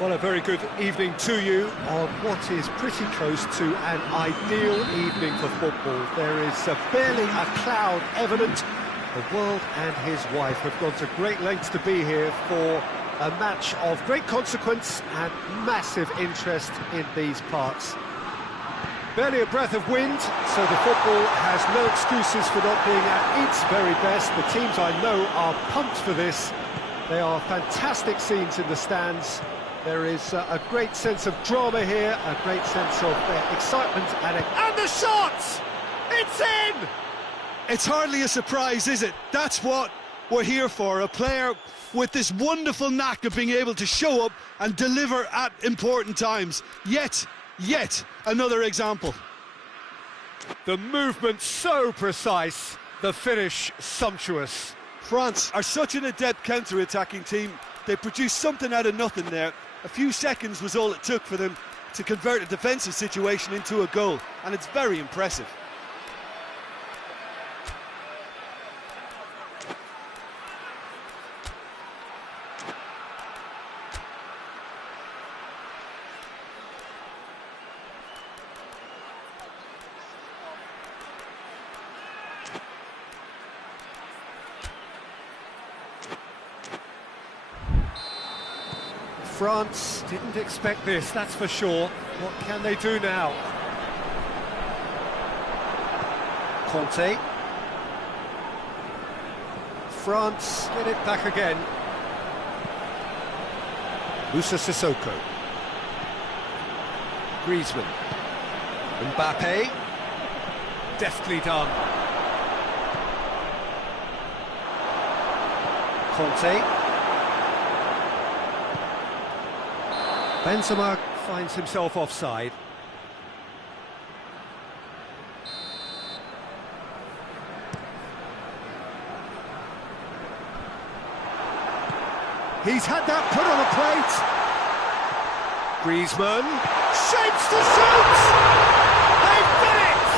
Well, a very good evening to you on what is pretty close to an ideal evening for football. There is barely a cloud evident. The world and his wife have gone to great lengths to be here for a match of great consequence and massive interest in these parts. Barely a breath of wind, so the football has no excuses for not being at its very best. The teams I know are pumped for this. They are fantastic scenes in the stands. There is a great sense of drama here, a great sense of excitement, and the shot! It's in! It's hardly a surprise, is it? That's what we're here for, a player with this wonderful knack of being able to show up and deliver at important times. Yet another example. The movement so precise, the finish sumptuous. France are such an adept counter-attacking team. They produced something out of nothing there. A few seconds was all it took for them to convert a defensive situation into a goal, and it's very impressive. France didn't expect this, that's for sure. What can they do now? Conte. France get it back again. Moussa Sissoko. Griezmann. Mbappe. Deftly done. Conte. Benzema finds himself offside. He's had that put on a plate. Griezmann shapes to shoot! They've done it!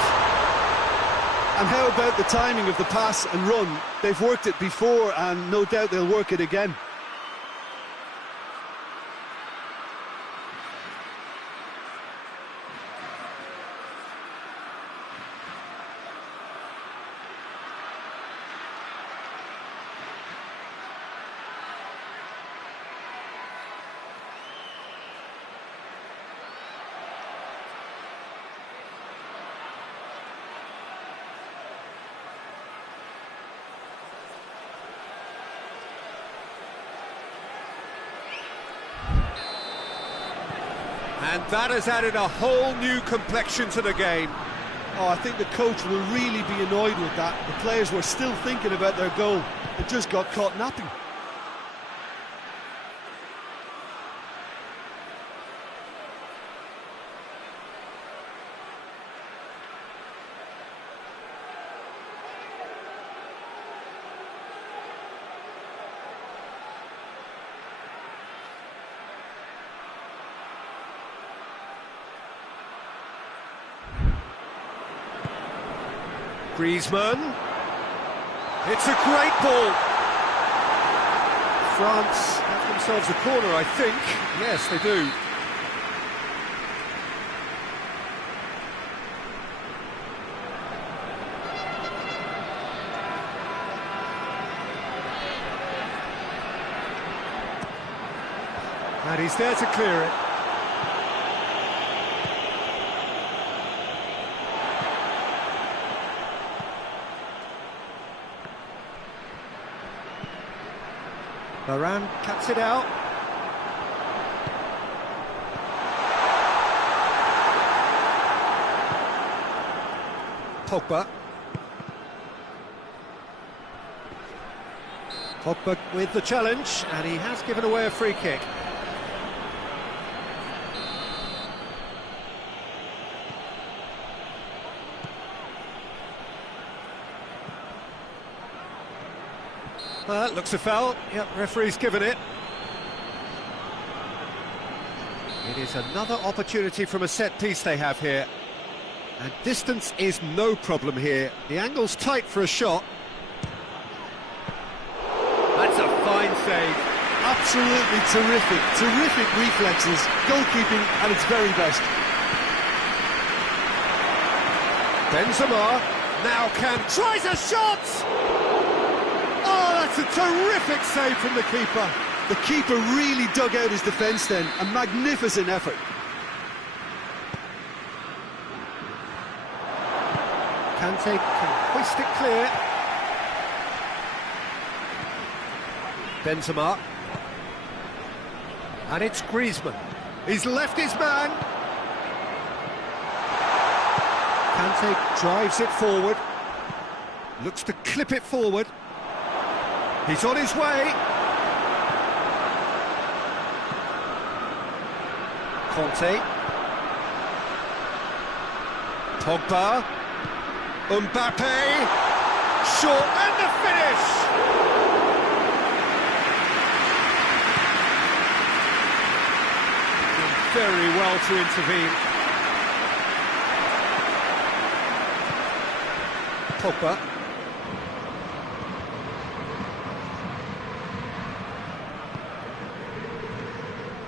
And how about the timing of the pass and run? They've worked it before and no doubt they'll work it again. And that has added a whole new complexion to the game. Oh, I think the coach will really be annoyed with that. The players were still thinking about their goal. It just got caught napping. Griezmann. It's a great ball. France have themselves a corner, I think. Yes, they do. And he's there to clear it. Varane cuts it out. Pogba. Pogba with the challenge, and he has given away a free kick. Looks a foul. Yep, referee's given it. It is another opportunity from a set piece they have here. And distance is no problem here. The angle's tight for a shot. That's a fine save. Absolutely terrific reflexes, goalkeeping at its very best. Benzema now tries a shot! Oh, that's a terrific save from the keeper. The keeper really dug out his defence then, a magnificent effort. Kante can hoist it clear. Benzema. And it's Griezmann. He's left his man. Kante drives it forward. Looks to clip it forward. He's on his way. Conte. Pogba. Mbappe. Short and the finish! Very well to intervene. Pogba.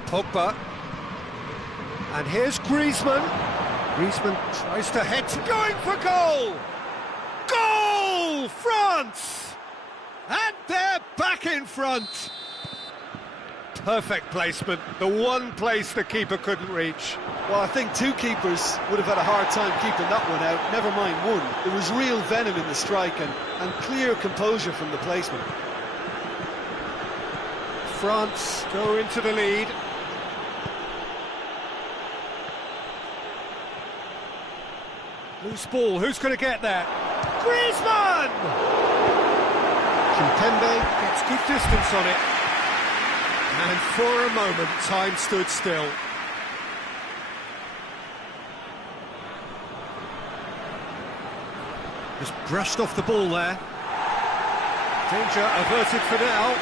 Pogba. And here's Griezmann. Griezmann tries to head to going for goal! Goal! France! And they're back in front! Perfect placement, the one place the keeper couldn't reach. Well, I think two keepers would have had a hard time keeping that one out, never mind one. There was real venom in the strike and clear composure from the placement. France go into the lead. Loose ball, who's going to get that? Griezmann! Kimpembe gets good distance on it. And for a moment, time stood still. Just brushed off the ball there. Danger averted for now.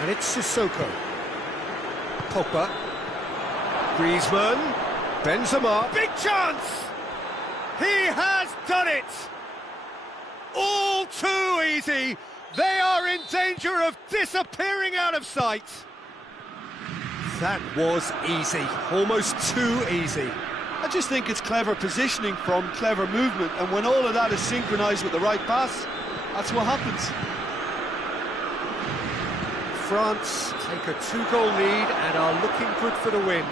And it's Sissoko. Pogba. Griezmann. Benzema. Big chance! He has done it! All too easy. They are in danger of disappearing out of sight. That was easy, almost too easy. I just think it's clever positioning from clever movement, and when all of that is synchronised with the right pass, that's what happens. France take a 2-goal lead and are looking good for the win.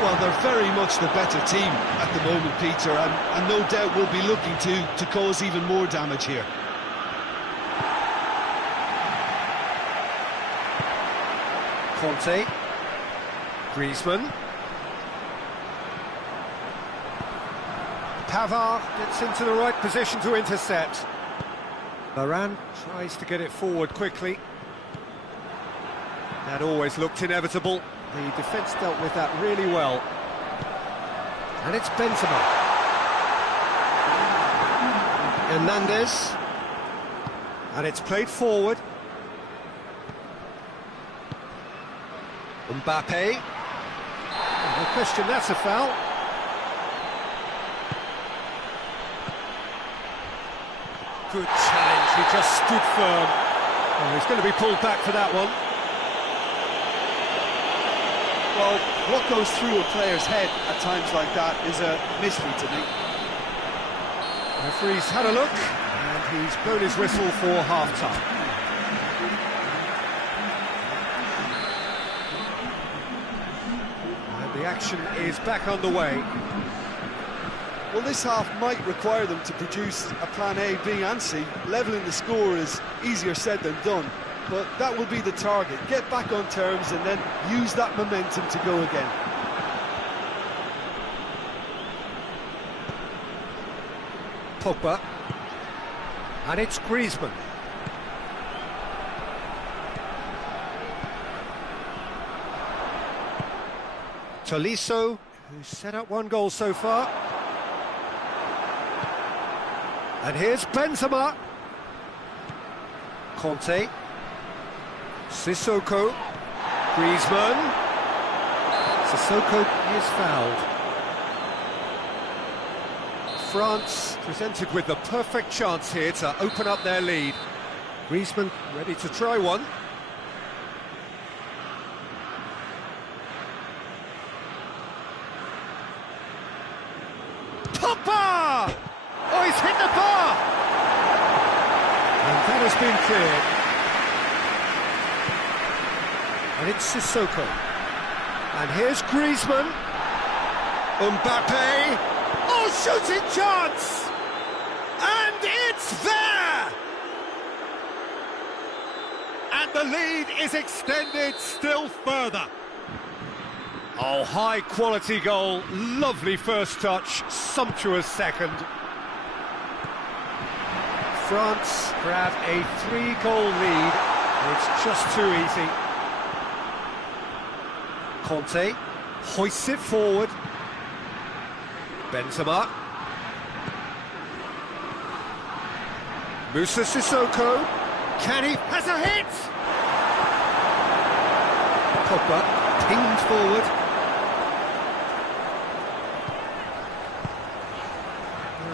Well, they're very much the better team at the moment, Peter, and no doubt will be looking to cause even more damage here. Conte, Griezmann, Pavard gets into the right position to intercept. Varane tries to get it forward quickly. That always looked inevitable. The defence dealt with that really well. And it's Benzema. Hernandez. And it's played forward. Mbappe. No question, that's a foul. Good challenge, he just stood firm. Oh, he's going to be pulled back for that one. Well, what goes through a player's head at times like that is a mystery to me. The referee's had a look, and he's blown his whistle for half-time. The action is back underway. Well, this half might require them to produce a plan A, B and C. Levelling the score is easier said than done, but that will be the target. Get back on terms and then use that momentum to go again. Pogba. And it's Griezmann. Tolisso, who's set up one goal so far. And here's Benzema. Conte. Sissoko. Griezmann. Sissoko is fouled. France presented with the perfect chance here to open up their lead. Griezmann ready to try one. Pogba! Oh, he's hit the bar! And that has been cleared. And it's Sissoko. And here's Griezmann. Mbappe. Oh, shooting chance! And it's there! And the lead is extended still further. Oh, high-quality goal, lovely first touch, sumptuous second. France grab a 3-goal lead. It's just too easy. Conte hoists it forward. Benzema. Moussa Sissoko. Can he? Has a hit! Pogba pinged forward.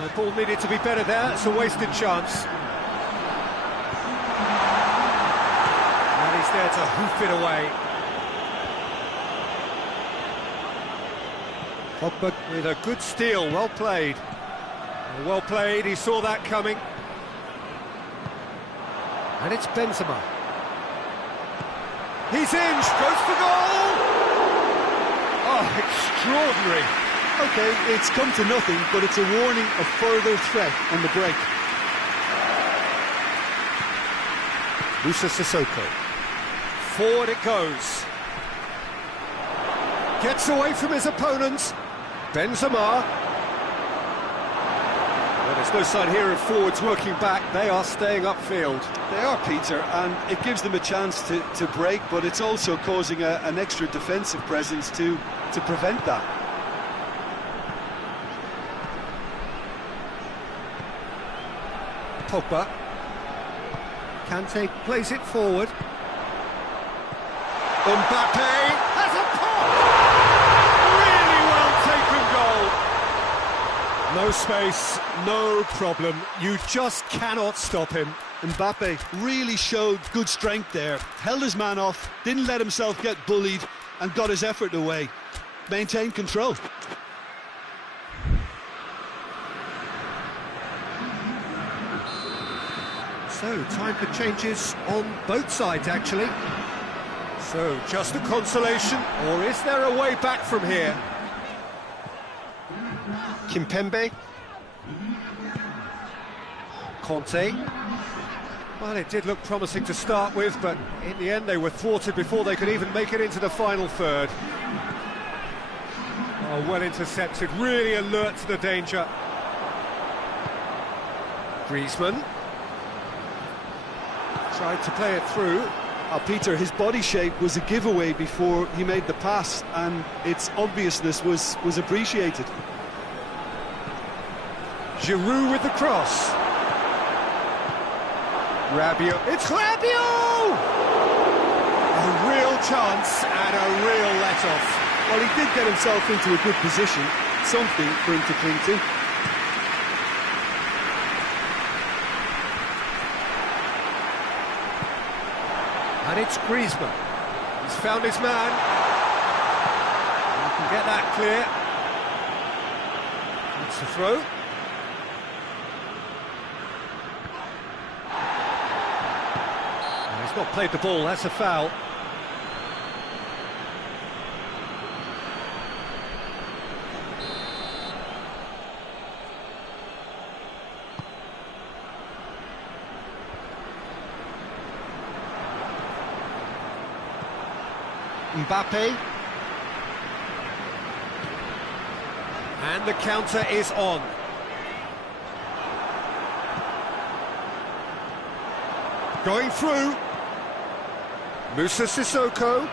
The ball needed to be better there, it's a wasted chance. And he's there to hoof it away. Pogba with a good steal, well played. Well played, he saw that coming. And it's Benzema. He's in, goes for goal! Oh, extraordinary. OK, it's come to nothing, but it's a warning of further threat on the break. Moussa Sissoko. Forward it goes. Gets away from his opponents. Benzema. Well, there's no sign here of forwards working back. They are staying upfield. They are, Peter, and it gives them a chance to break, but it's also causing an extra defensive presence to prevent that. Pogba. Kante plays it forward. Mbappe has a pop! Really well taken goal. No space, no problem. You just cannot stop him. Mbappe really showed good strength there. Held his man off, didn't let himself get bullied, and got his effort away. Maintained control. So, time for changes on both sides, actually. So, just a consolation, or is there a way back from here? Kimpembe. Conte. Well, it did look promising to start with, but in the end they were thwarted before they could even make it into the final third. Oh, well intercepted, really alert to the danger. Griezmann. Tried to play it through. Peter, his body shape was a giveaway before he made the pass, and its obviousness was appreciated. Giroud with the cross. Rabiot. It's Rabiot! A real chance and a real let-off. Well, he did get himself into a good position, something for him to cling to. And it's Griezmann. He's found his man. He can get that clear. That's the throw. No, he's not played the ball, that's a foul. Mbappe. And the counter is on. Going through. Moussa Sissoko.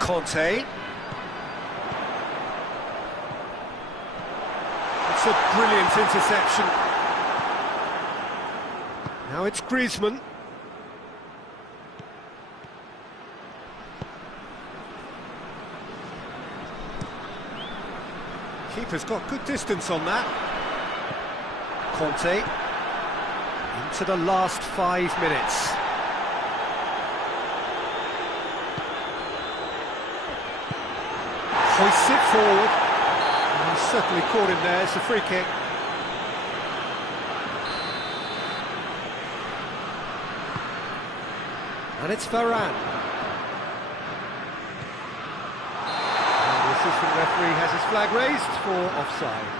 Conte. It's a brilliant interception. Now it's Griezmann. Keeper's got good distance on that. Conte. into the last 5 minutes. Hoists it forward. And he's certainly caught him there. It's a free kick. And it's Varane. And the assistant referee has his flag raised for offside.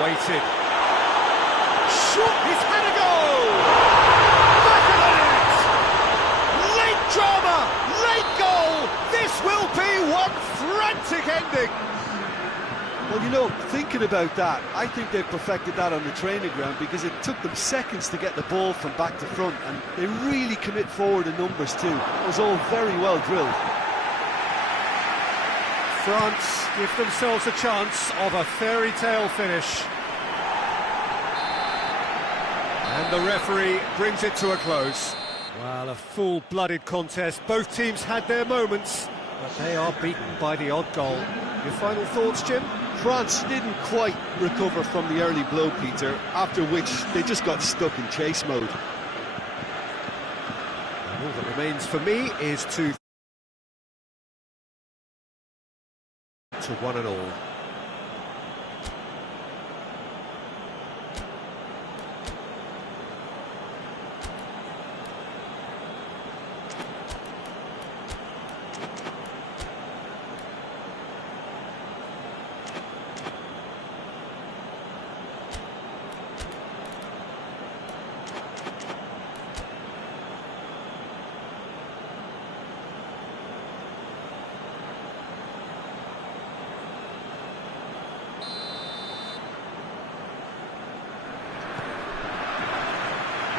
Waited. Shot, he's had a go! Back of the net! Late drama, late goal! This will be one frantic ending! Well, you know, thinking about that, I think they've perfected that on the training ground because it took them seconds to get the ball from back to front, and they really commit forward in numbers too. It was all very well drilled. France give themselves a chance of a fairy tale finish. And the referee brings it to a close. Well, a full-blooded contest. Both teams had their moments, but they are beaten by the odd goal. Your final thoughts, Jim? France didn't quite recover from the early blow, Peter, after which they just got stuck in chase mode. And all that remains for me is to 1 and all.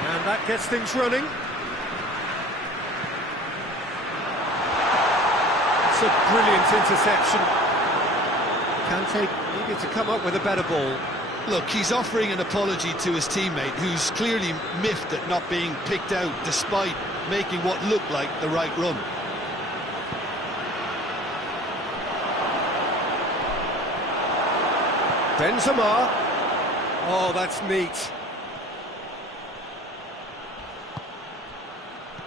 And that gets things running. It's a brilliant interception. Kante needed to come up with a better ball. Look, he's offering an apology to his teammate, who's clearly miffed at not being picked out despite making what looked like the right run. Benzema. Oh, that's neat.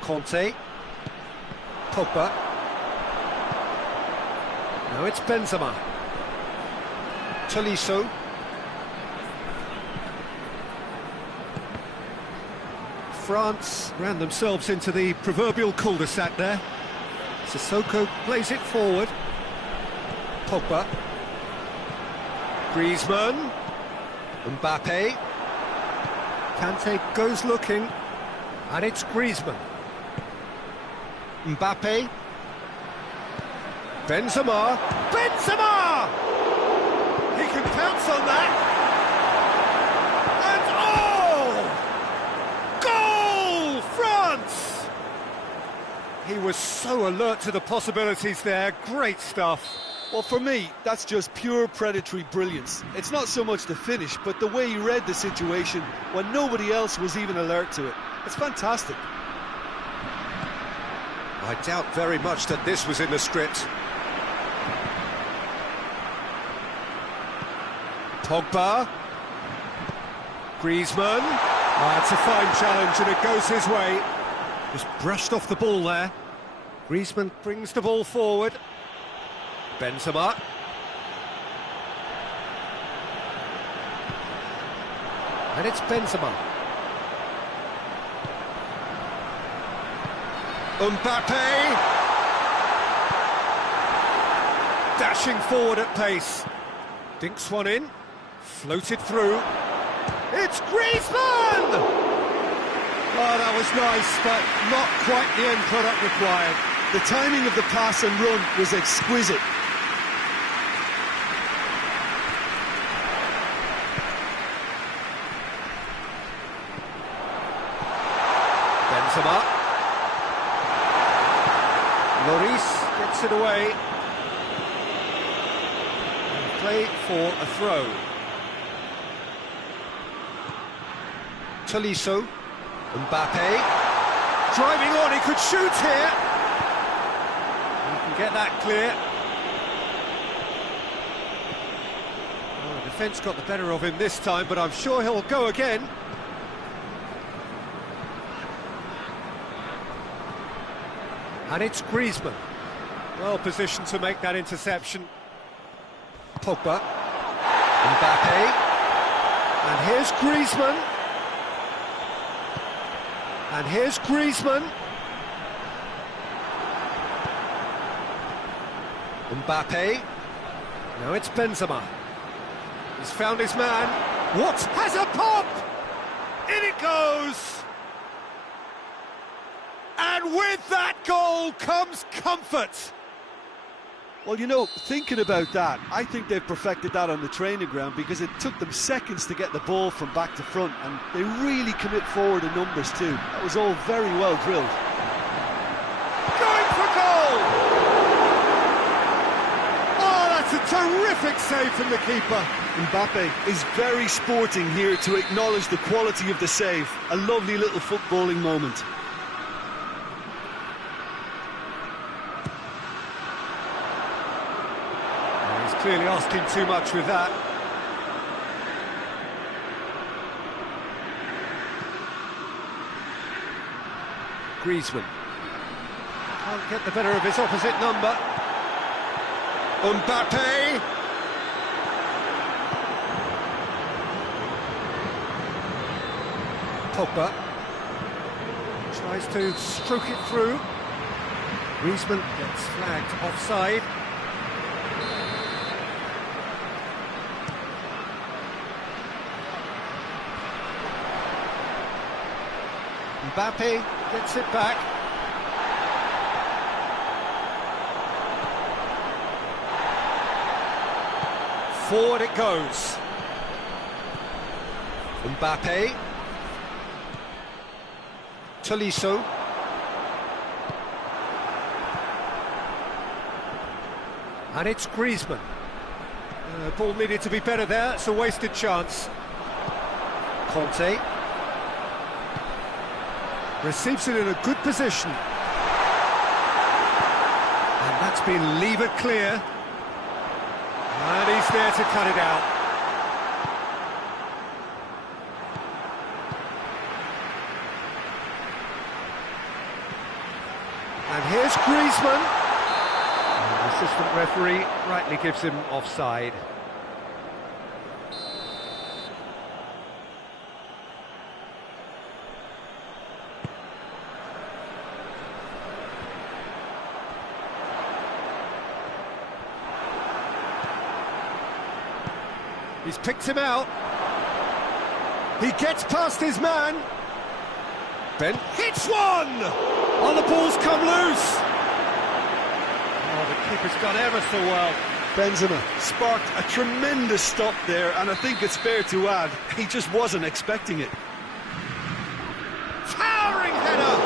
Conte. Pogba. Now it's Benzema. Tolisso. France ran themselves into the proverbial cul-de-sac there. Sissoko plays it forward. Pogba. Griezmann. Mbappe. Kante goes looking. And it's Griezmann. Mbappe. Benzema. Benzema! He can pounce on that. And oh! Goal! France! He was so alert to the possibilities there. Great stuff. Well, for me, that's just pure predatory brilliance. It's not so much the finish, but the way he read the situation when nobody else was even alert to it. It's fantastic. I doubt very much that this was in the script. Pogba. Griezmann. That's a fine challenge and it goes his way. Just brushed off the ball there. Griezmann brings the ball forward. Benzema. And it's Benzema. Mbappe. Dashing forward at pace. Dinks one in. Floated through. It's Griezmann! Oh, that was nice, but not quite the end product required. The timing of the pass and run was exquisite. Benzema. Lloris gets it away. And play for a throw. Tolisso. Mbappe. Driving on, he could shoot here. He can get that clear. Oh, the defence got the better of him this time, but I'm sure he'll go again. And it's Griezmann. Well positioned to make that interception. Pogba. Mbappe. And here's Griezmann. And here's Griezmann. Mbappe. Now it's Benzema. He's found his man. What? Has a pop! In it goes! And with that goal comes comfort. Well, you know, thinking about that, I think they've perfected that on the training ground because it took them seconds to get the ball from back to front, and they really commit forward in numbers too. That was all very well drilled. Going for goal! Oh, that's a terrific save from the keeper. Mbappe is very sporting here to acknowledge the quality of the save. A lovely little footballing moment. clearly asking too much with that. Griezmann can't get the better of his opposite number. Mbappe. Pogba tries to stroke it through. Griezmann gets flagged offside. Mbappe gets it back. Forward it goes. Mbappe. Tolisso. And it's Griezmann. Ball needed to be better there, it's a wasted chance. Conte. Receives it in a good position. And that's been levered clear. And he's there to cut it out. And here's Griezmann. And the assistant referee rightly gives him offside. He's picked him out. He gets past his man. Ben hits one! Oh, the ball's come loose. Oh, the keeper's done ever so well. Benzema sparked a tremendous stop there, and I think it's fair to add, he just wasn't expecting it. Towering header!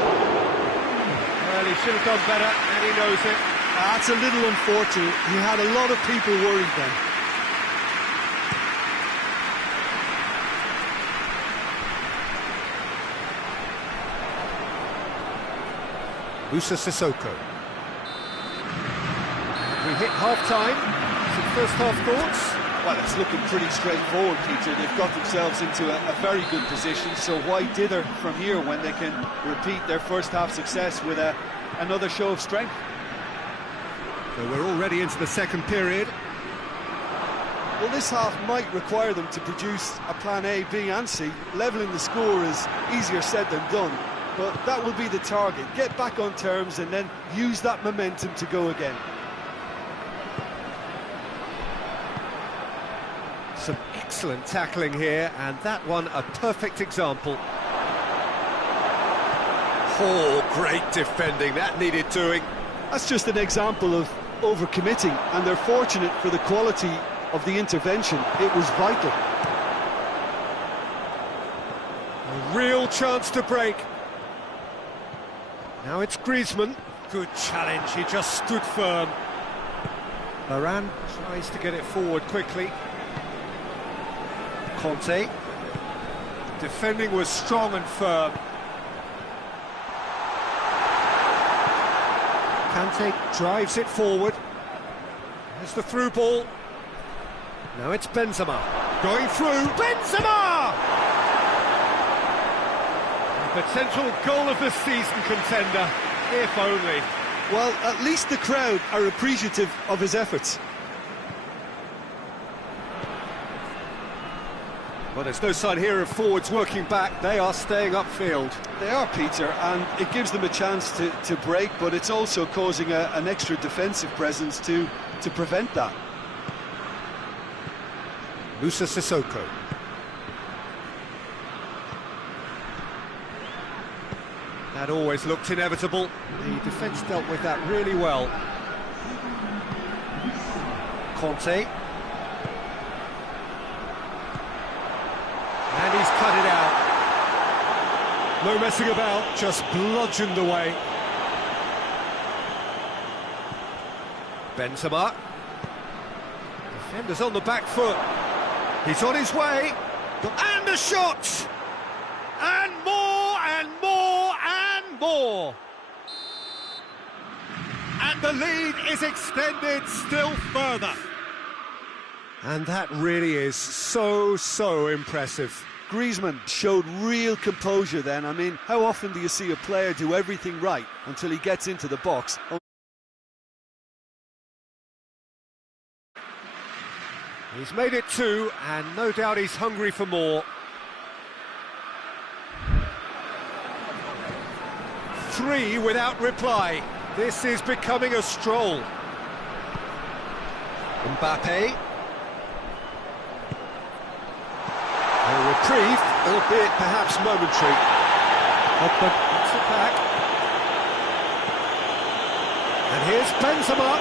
Well, he should have done better, and he knows it. That's a little unfortunate. He had a lot of people worried then. Moussa Sissoko. We hit half-time. Some first-half thoughts? Well, it's looking pretty straightforward, Peter. They've got themselves into a very good position, so why dither from here when they can repeat their first-half success with another show of strength? So we're already into the second period. Well, this half might require them to produce a plan A, B and C. Levelling the score is easier said than done. But that will be the target. Get back on terms and then use that momentum to go again. Some excellent tackling here, and that one a perfect example. Oh, great defending, that needed doing. That's just an example of overcommitting, and they're fortunate for the quality of the intervention. It was vital. A real chance to break. Now it's Griezmann. Good challenge, he just stood firm. Varane tries to get it forward quickly. Conte. Defending was strong and firm. Kante drives it forward. There's the through ball. Now it's Benzema. Going through. Benzema! Potential goal of the season contender, if only. Well, at least the crowd are appreciative of his efforts. Well, there's no sign here of forwards working back. They are staying upfield. They are, Peter, and it gives them a chance to break, but it's also causing an extra defensive presence to prevent that. Moussa Sissoko. That always looked inevitable. The defence dealt with that really well. Conte. And he's cut it out. No messing about, just bludgeoned away. Benzema. Defender's on the back foot. He's on his way. And a shot! And more, and more, and more! And the lead is extended still further. And that really is so impressive. Griezmann showed real composure then. I mean, how often do you see a player do everything right until he gets into the box? He's made it 2, and no doubt he's hungry for more. 3 without reply. This is becoming a stroll. Mbappe. A reprieve, albeit perhaps momentary. But it's it back. And here's Benzema.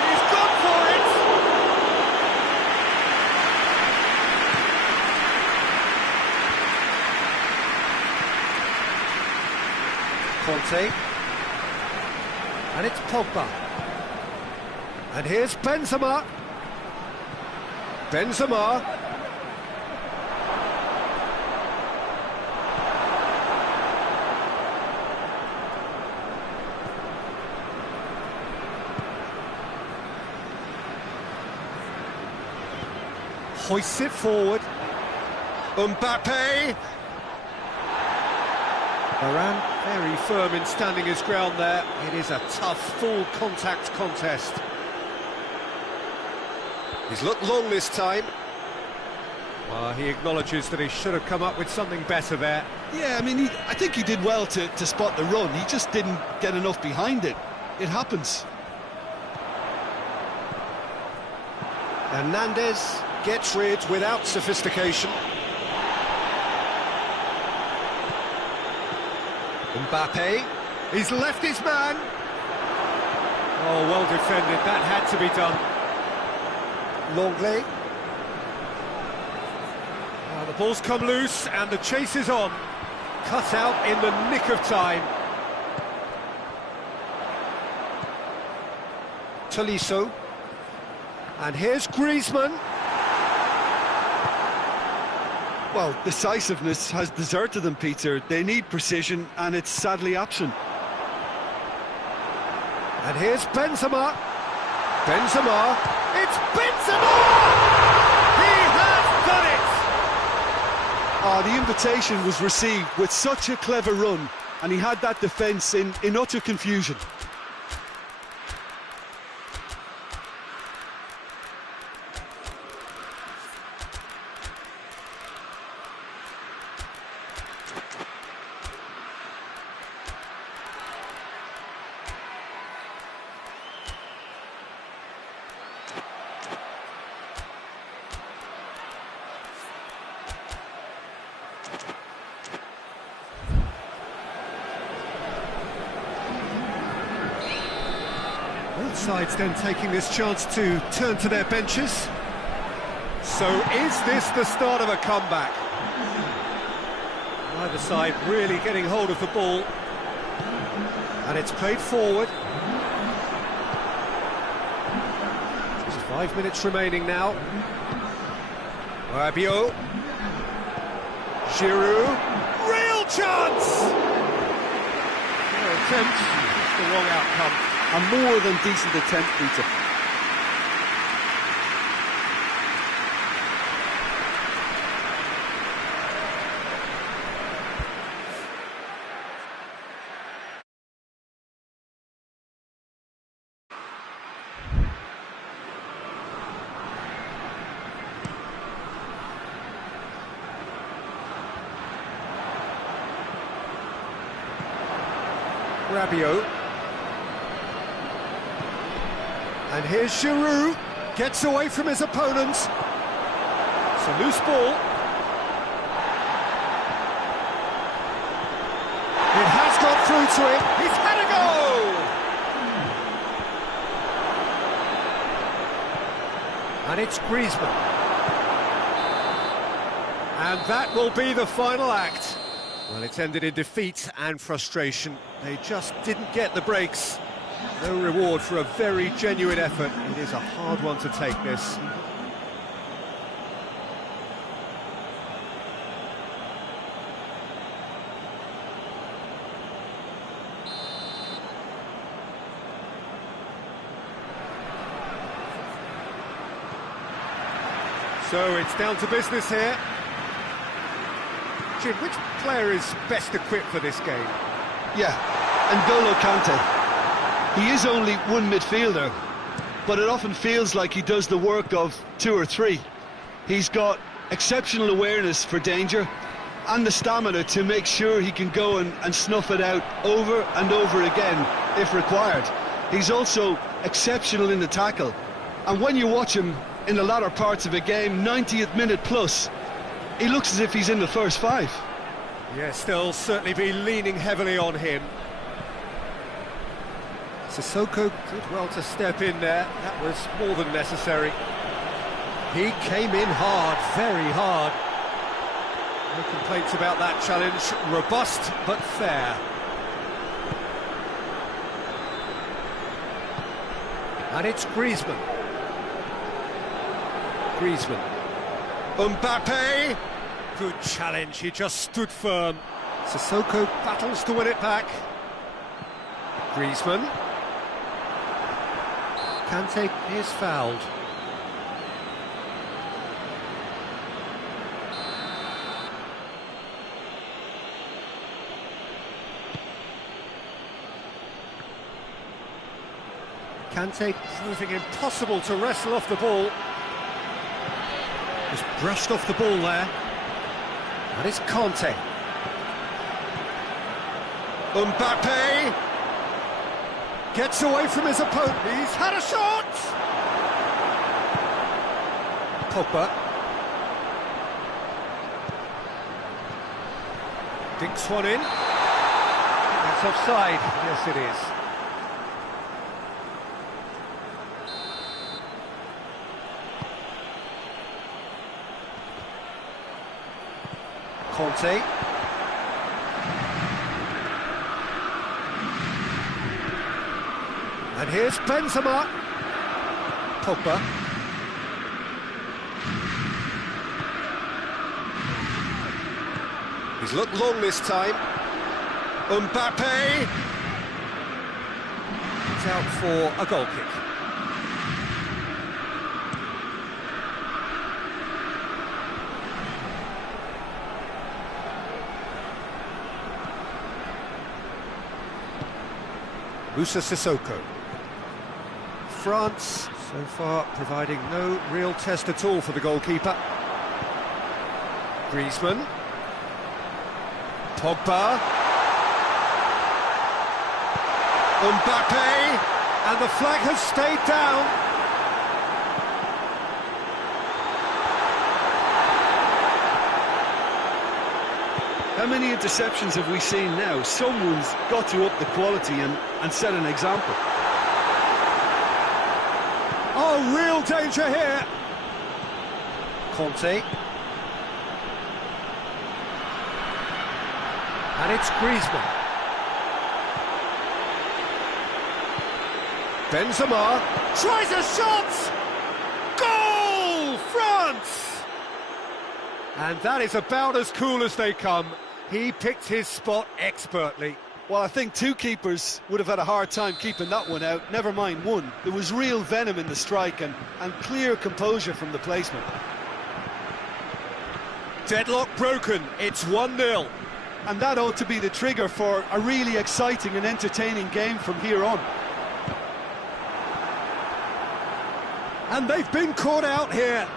He's gone for it! Conte. And it's Pogba. And here's Benzema. Benzema. Hoists it forward. Mbappe. Varane very firm in standing his ground there. It is a tough, full contact contest. He's looked long this time. He acknowledges that he should have come up with something better there. Yeah, I mean, I think he did well to spot the run. He just didn't get enough behind it. It happens. Hernandez gets rid without sophistication. Mbappe, he's left his man. Oh, well defended, that had to be done. Longley. The ball's come loose and the chase is on. Cut out in the nick of time. Tolisso. And here's Griezmann. Well, decisiveness has deserted them, Peter. They need precision, and it's sadly absent. And here's Benzema. Benzema. It's Benzema! He has done it! The invitation was received with such a clever run, and he had that defence in utter confusion. Both sides then taking this chance to turn to their benches. So is this the start of a comeback? Neither side really getting hold of the ball. And it's played forward. Just 5 minutes remaining now. Rabiot. Giroud. Real chance! Fair attempt, it's the wrong outcome. A more than decent attempt, Peter. Rabiot. And here's Giroud, gets away from his opponents. It's a loose ball. It has got through to him, he's had a go! And it's Griezmann. And that will be the final act. Well, it's ended in defeat and frustration. They just didn't get the breaks. No reward for a very genuine effort. It is a hard one to take, this. So it's down to business here. Jim, which player is best equipped for this game? Yeah, N'Golo Kante. He is only one midfielder, but it often feels like he does the work of two or three. He's got exceptional awareness for danger and the stamina to make sure he can go and snuff it out over and over again if required. He's also exceptional in the tackle, and when you watch him in the latter parts of a game, 90th minute plus, he looks as if he's in the first five. Yes, they'll certainly be leaning heavily on him. Sissoko did well to step in there. That was more than necessary. He came in hard, very hard. No complaints about that challenge. Robust but fair. And it's Griezmann. Mbappe! Good challenge, he just stood firm. Sissoko battles to win it back. Griezmann. Kante is fouled. Kante proving impossible to wrestle off the ball. Just brushed off the ball there. And it's Conte. Mbappe gets away from his opponent. He's had a shot! Pogba. Dinks one in. That's offside. Yes, it is. Conte. And here's Benzema. Pogba. He's looked long this time. Mbappe. He's out for a goal kick. Moussa Sissoko. France, so far, providing no real test at all for the goalkeeper. Griezmann. Pogba. Mbappe. And the flag has stayed down. How many interceptions have we seen now? Someone's got to up the quality and set an example. Oh, real danger here. Conte. And it's Griezmann. Benzema tries a shot! Goal! France! And that is about as cool as they come. He picked his spot expertly. Well, I think two keepers would have had a hard time keeping that one out, never mind one. There was real venom in the strike and clear composure from the placement. Deadlock broken, it's 1-0. And that ought to be the trigger for a really exciting and entertaining game from here on. And they've been caught out here.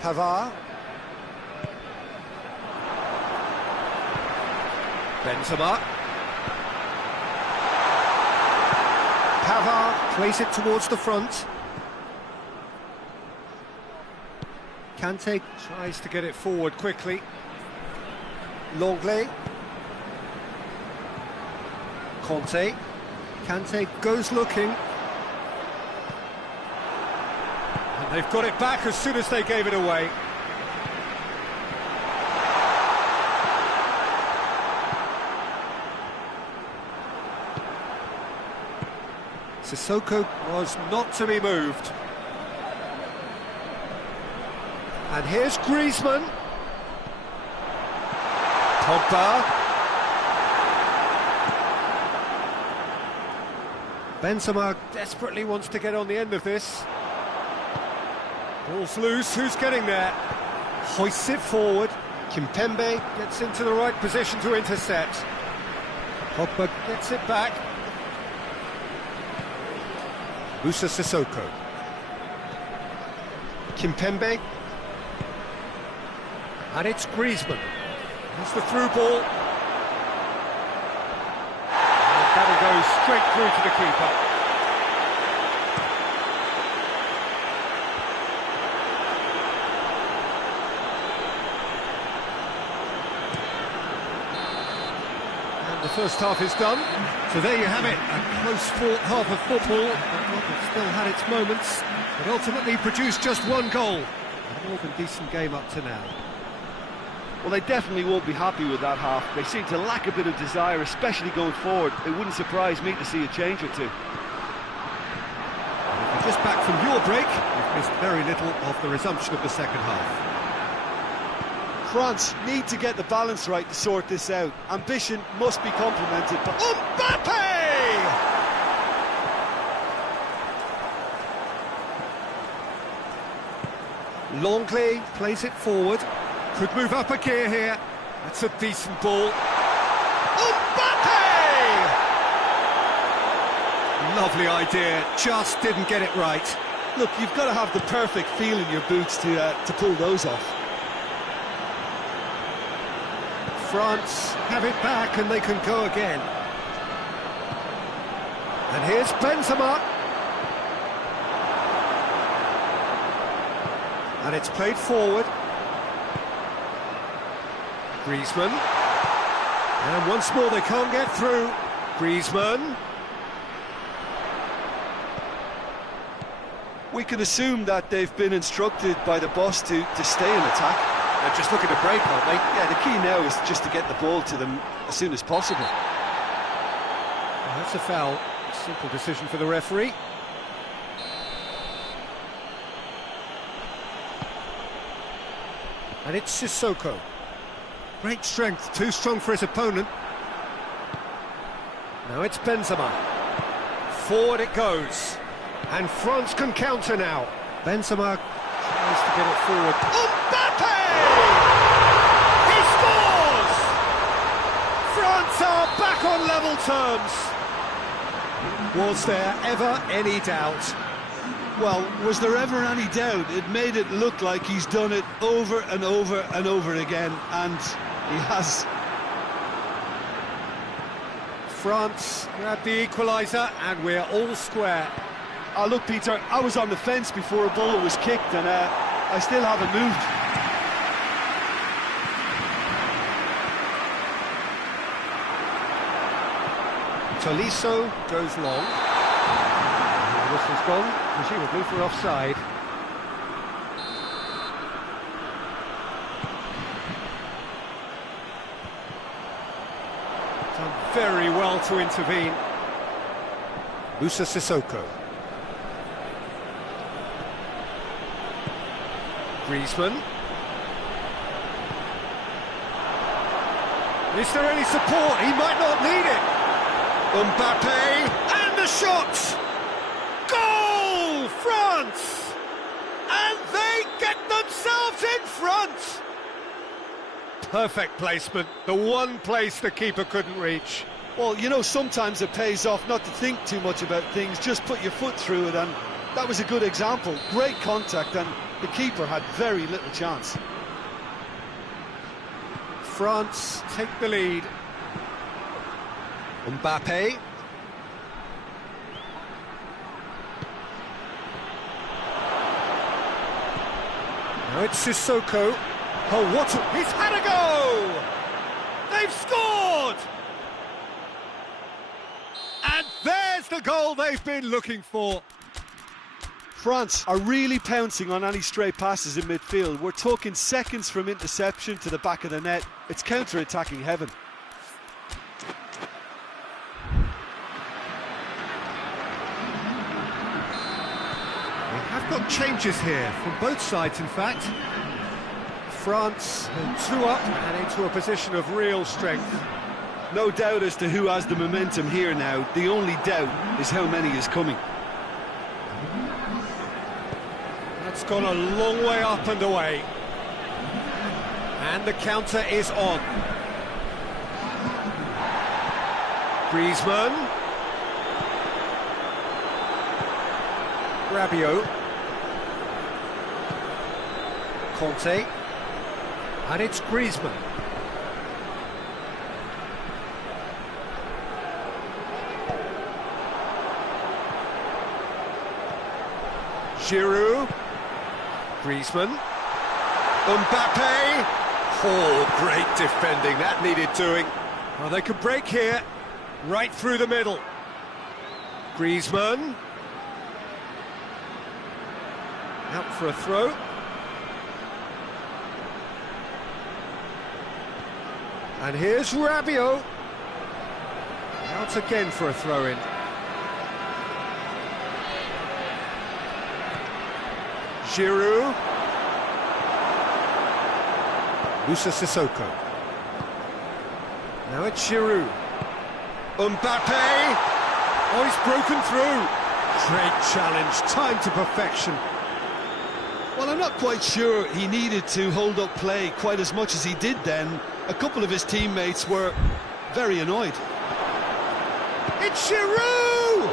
Pavard. Benzema. Pavard plays it towards the front. Kante tries to get it forward quickly. Longley. Conte. Kante goes looking. And they've got it back as soon as they gave it away. Sissoko was not to be moved. And here's Griezmann. Pogba. Benzema desperately wants to get on the end of this. Ball's loose, who's getting there? Hoists it forward. Kimpembe gets into the right position to intercept. Pogba gets it back. Musa Sissoko. Kimpembe. And it's Griezmann. That's the through ball. And that'll go straight through to the keeper. And the first half is done. So there you have it, a close-fought half of football. It still had its moments, but ultimately produced just one goal. A more than decent game up to now. Well, they definitely won't be happy with that half. They seem to lack a bit of desire, especially going forward. It wouldn't surprise me to see a change or two. Just back from your break, you've missed very little of the resumption of the second half. France need to get the balance right to sort this out. Ambition must be complemented by Mbappe! Longley plays it forward. Could move up a gear here. That's a decent ball. Mbappe! Lovely idea, just didn't get it right. Look, you've got to have the perfect feel in your boots to pull those off. France have it back and they can go again. And here's Benzema. And it's played forward. Griezmann. And once more they can't get through. Griezmann. We can assume that they've been instructed by the boss to stay in attack. They're just looking to break, aren't they? Yeah, the key now is just to get the ball to them as soon as possible. Well, that's a foul. Simple decision for the referee. And it's Sissoko. Great strength, too strong for his opponent. Now it's Benzema. Forward it goes. And France can counter now. Benzema tries to get it forward. Mbappe! He scores! France are back on level terms. Was there ever any doubt? Well, was there ever any doubt? It made it look like he's done it over and over and over again, and he has. France grabbed the equaliser, and we're all square. Oh, look, Peter, I was on the fence before a ball was kicked, and I still haven't moved. Tolisso goes long. The whistle's gone, presumably for offside. Done very well to intervene. Musa Sissoko. Griezmann. Is there any support? He might not need it. Mbappe, and the shot! Goal! France! And they get themselves in front! Perfect placement, the one place the keeper couldn't reach. Well, you know, sometimes it pays off not to think too much about things, just put your foot through it, and that was a good example. Great contact, and the keeper had very little chance. France take the lead. Mbappe. Now it's Sissoko. Oh, what a... He's had a go! They've scored! And there's the goal they've been looking for. France are really pouncing on any stray passes in midfield. We're talking seconds from interception to the back of the net. It's counter-attacking heaven. We have got changes here from both sides, in fact. France 2 up and into a position of real strength. No doubt as to who has the momentum here now. The only doubt is how many is coming. That's gone a long way up and away. And the counter is on. Griezmann. Rabiot. Conte. And it's Griezmann. Giroud. Griezmann. Mbappe. Oh, great defending, that needed doing. Well, they could break here, right through the middle. Griezmann. Out for a throw. And here's Rabiot. Out again for a throw-in. Giroud. Moussa Sissoko. Now it's Giroud. Mbappe. Oh, he's broken through. Great challenge, timed to perfection. Well, I'm not quite sure he needed to hold up play quite as much as he did then. A couple of his teammates were very annoyed. It's Giroud!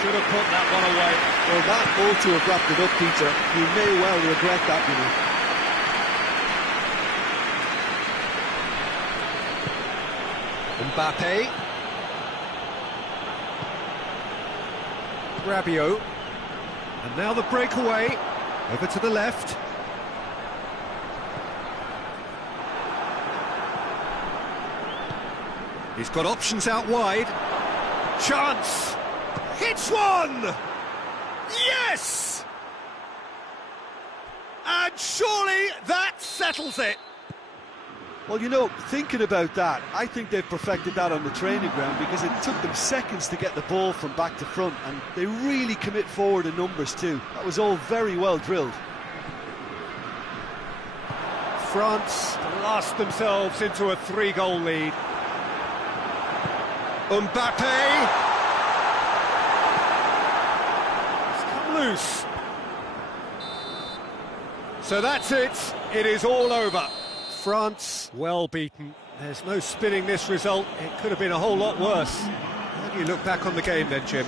Should have put that one away. Well, that ought to have wrapped it up, Peter. He may well regret that, you know. Mbappe. Rabiot. And now the breakaway. Over to the left. He's got options out wide. Chance. Hits one! Yes! And surely that settles it. Well, you know, thinking about that, I think they've perfected that on the training ground because it took them seconds to get the ball from back to front, and they really commit forward in numbers too. That was all very well drilled. France blast themselves into a 3-goal lead. Mbappe. It's come loose. So that's it. It is all over. France well beaten. There's no spinning this result. It could have been a whole lot worse. How do you look back on the game then, Jim?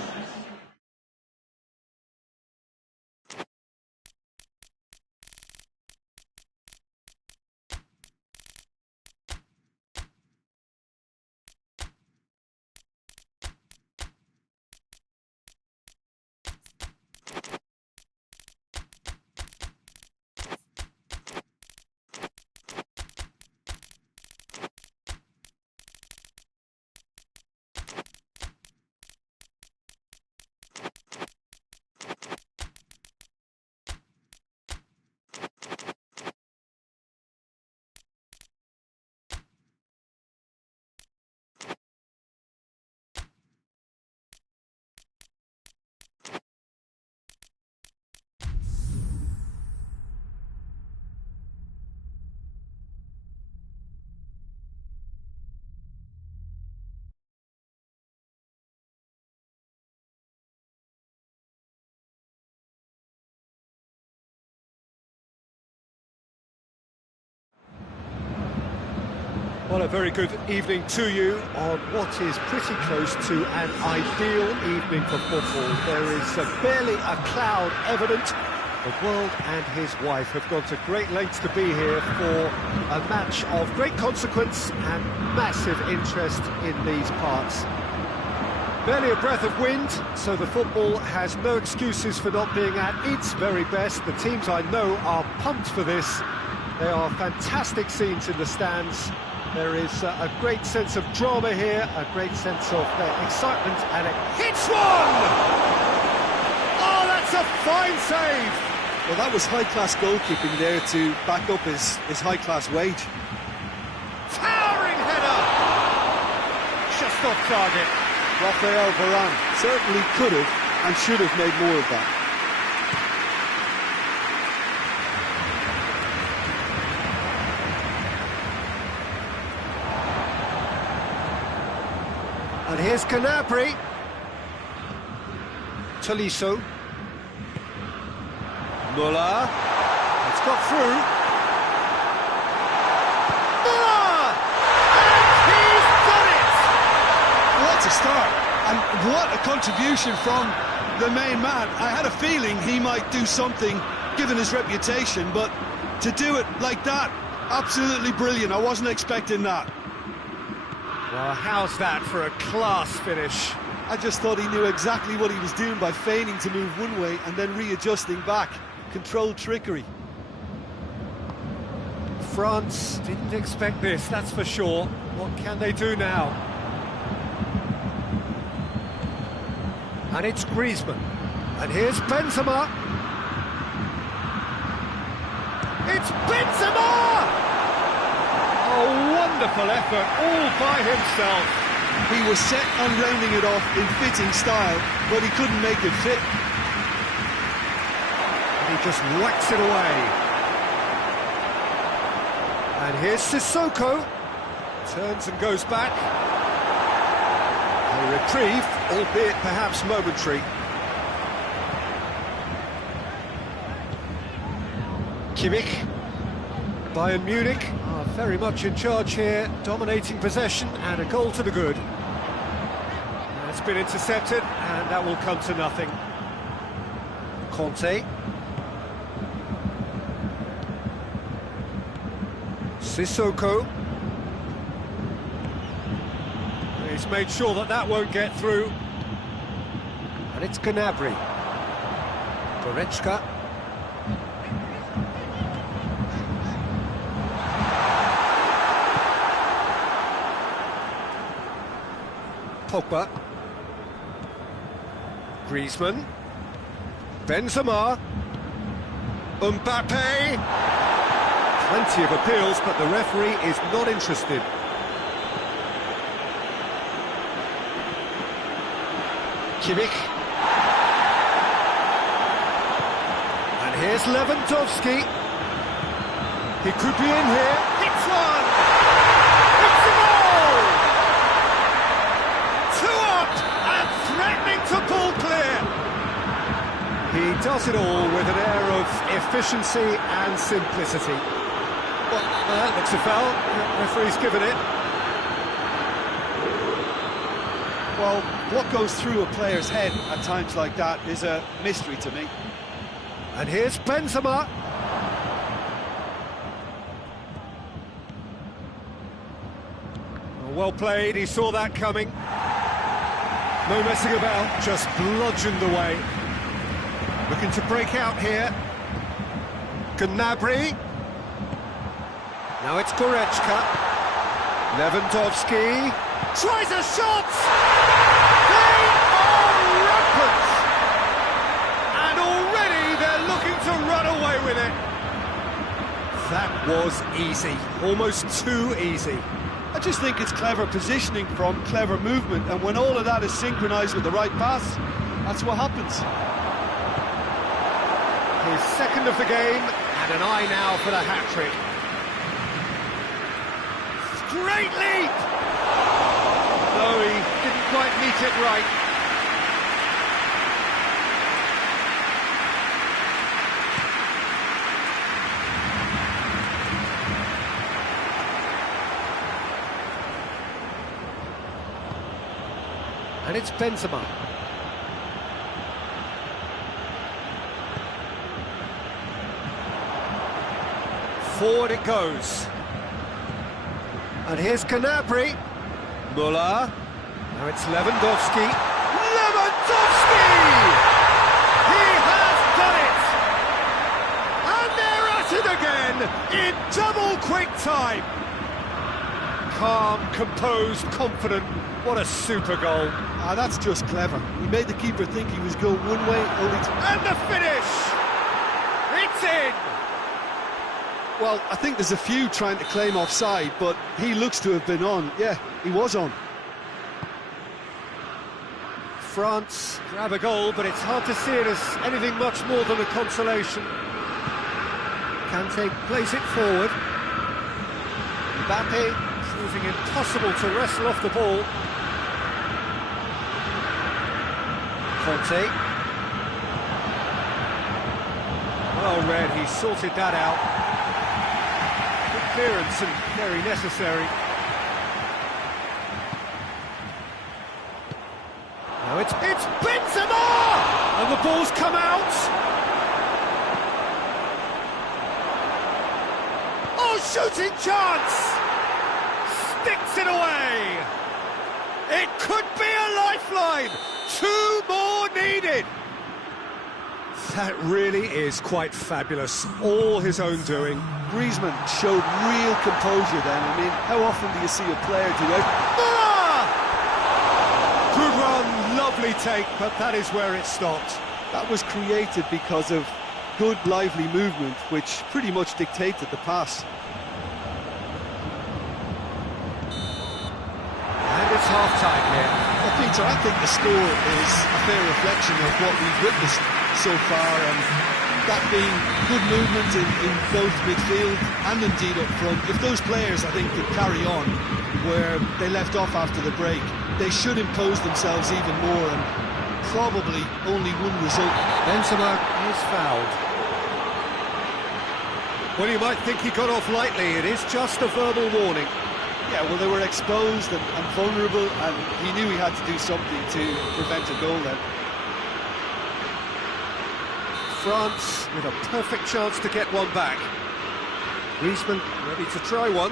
Well, a very good evening to you on what is pretty close to an ideal evening for football. There is barely a cloud evident. The world and his wife have gone to great lengths to be here for a match of great consequence and massive interest in these parts. Barely a breath of wind, so the football has no excuses for not being at its very best. The teams I know are pumped for this. There are fantastic scenes in the stands. There is a great sense of drama here, a great sense of excitement, and it hits one! Oh, that's a fine save! Well, that was high-class goalkeeping there to back up his high-class wage. Towering header! Just off target. Raphael Varane certainly could have and should have made more of that. And here's Canabri. Tolisso. Muller. It's got through. Muller! And he's done it! What a start, and what a contribution from the main man. I had a feeling he might do something, given his reputation, but to do it like that, absolutely brilliant. I wasn't expecting that. Well, how's that for a class finish? I just thought he knew exactly what he was doing by feigning to move one way and then readjusting back. Controlled trickery. France didn't expect this, that's for sure. What can they do now? And it's Griezmann. And here's Benzema. It's Benzema! A wonderful effort all by himself. He was set on rounding it off in fitting style, but he couldn't make it fit. And he just whacks it away. And here's Sissoko. Turns and goes back. A reprieve, albeit perhaps momentary. Kimmich. Bayern Munich are very much in charge here, dominating possession and a goal to the good. It's been intercepted and that will come to nothing. Conte. Sissoko. He's made sure that that won't get through. And it's Gnabry. Goretzka. Pogba. Griezmann. Benzema. Mbappe. Plenty of appeals, but the referee is not interested. Kimmich. And here's Lewandowski. He could be in here. It's one! It's a goal! 2 up and threatening to pull clear. He does it all with an air of efficiency and simplicity. Well, that looks a foul. The referee's given it. Well, what goes through a player's head at times like that is a mystery to me. And here's Benzema. Well played, he saw that coming. No messing about, just bludgeoned away. Looking to break out here. Gnabry. Now it's Goretzka. Lewandowski. Tries a shot! They are rampant! And already they're looking to run away with it. That was easy, almost too easy. I just think it's clever positioning from clever movement, and when all of that is synchronised with the right pass, that's what happens. His second of the game, and an eye now for the hat-trick. Great leap! No, he didn't quite meet it right. And it's Benzema. Forward it goes. And here's Gnabry. Muller. Now it's Lewandowski. Lewandowski! He has done it! And they're at it again in double quick time. Calm, composed, confident. What a super goal. Ah, that's just clever. He made the keeper think he was going one way, only to... And the finish! It's in! Well, I think there's a few trying to claim offside, but he looks to have been on. Yeah, he was on. France grab a goal, but it's hard to see it as anything much more than a consolation. Kante plays it forward. Mbappe proving impossible to wrestle off the ball. Conte. Well read, he sorted that out. Good clearance and very necessary. Now it's Benzema! And the ball's come out! Oh, shooting chance! Sticks it away! It could be a lifeline! 2 more needed! That really is quite fabulous, all his own doing. Griezmann showed real composure then. I mean, how often do you see a player do that? Good run, lovely take, but that is where it stopped. That was created because of good, lively movement, which pretty much dictated the pass. And it's half-time here. Well, Peter, I think the score is a fair reflection of what we've witnessed so far, and that being good movement in both midfield and indeed up front. If those players, I think, could carry on where they left off after the break, they should impose themselves even more, and probably only one result. Benzema is fouled. Well, you might think he got off lightly. It is just a verbal warning. Yeah, well, they were exposed and vulnerable, and he knew he had to do something to prevent a goal then. France with a perfect chance to get one back. Griezmann ready to try one.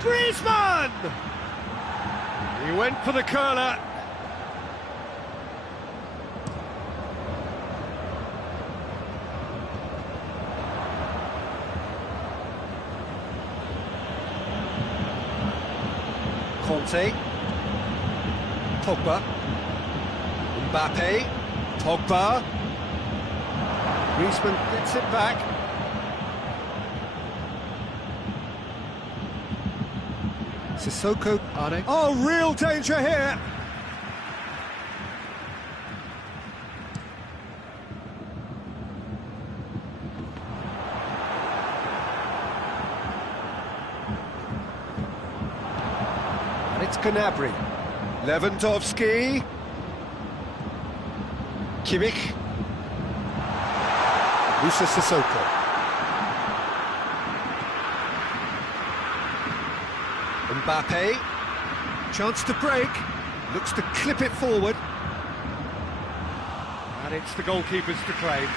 Griezmann! He went for the curler. Conte, Pogba, Mbappe, Pogba, Griezmann gets it back. Sissoko, Arne. Oh, real danger here! It's Gnabry, Lewandowski, Kimmich, Moussa Sissoko, Mbappe, chance to break, looks to clip it forward, and it's the goalkeeper's to claim.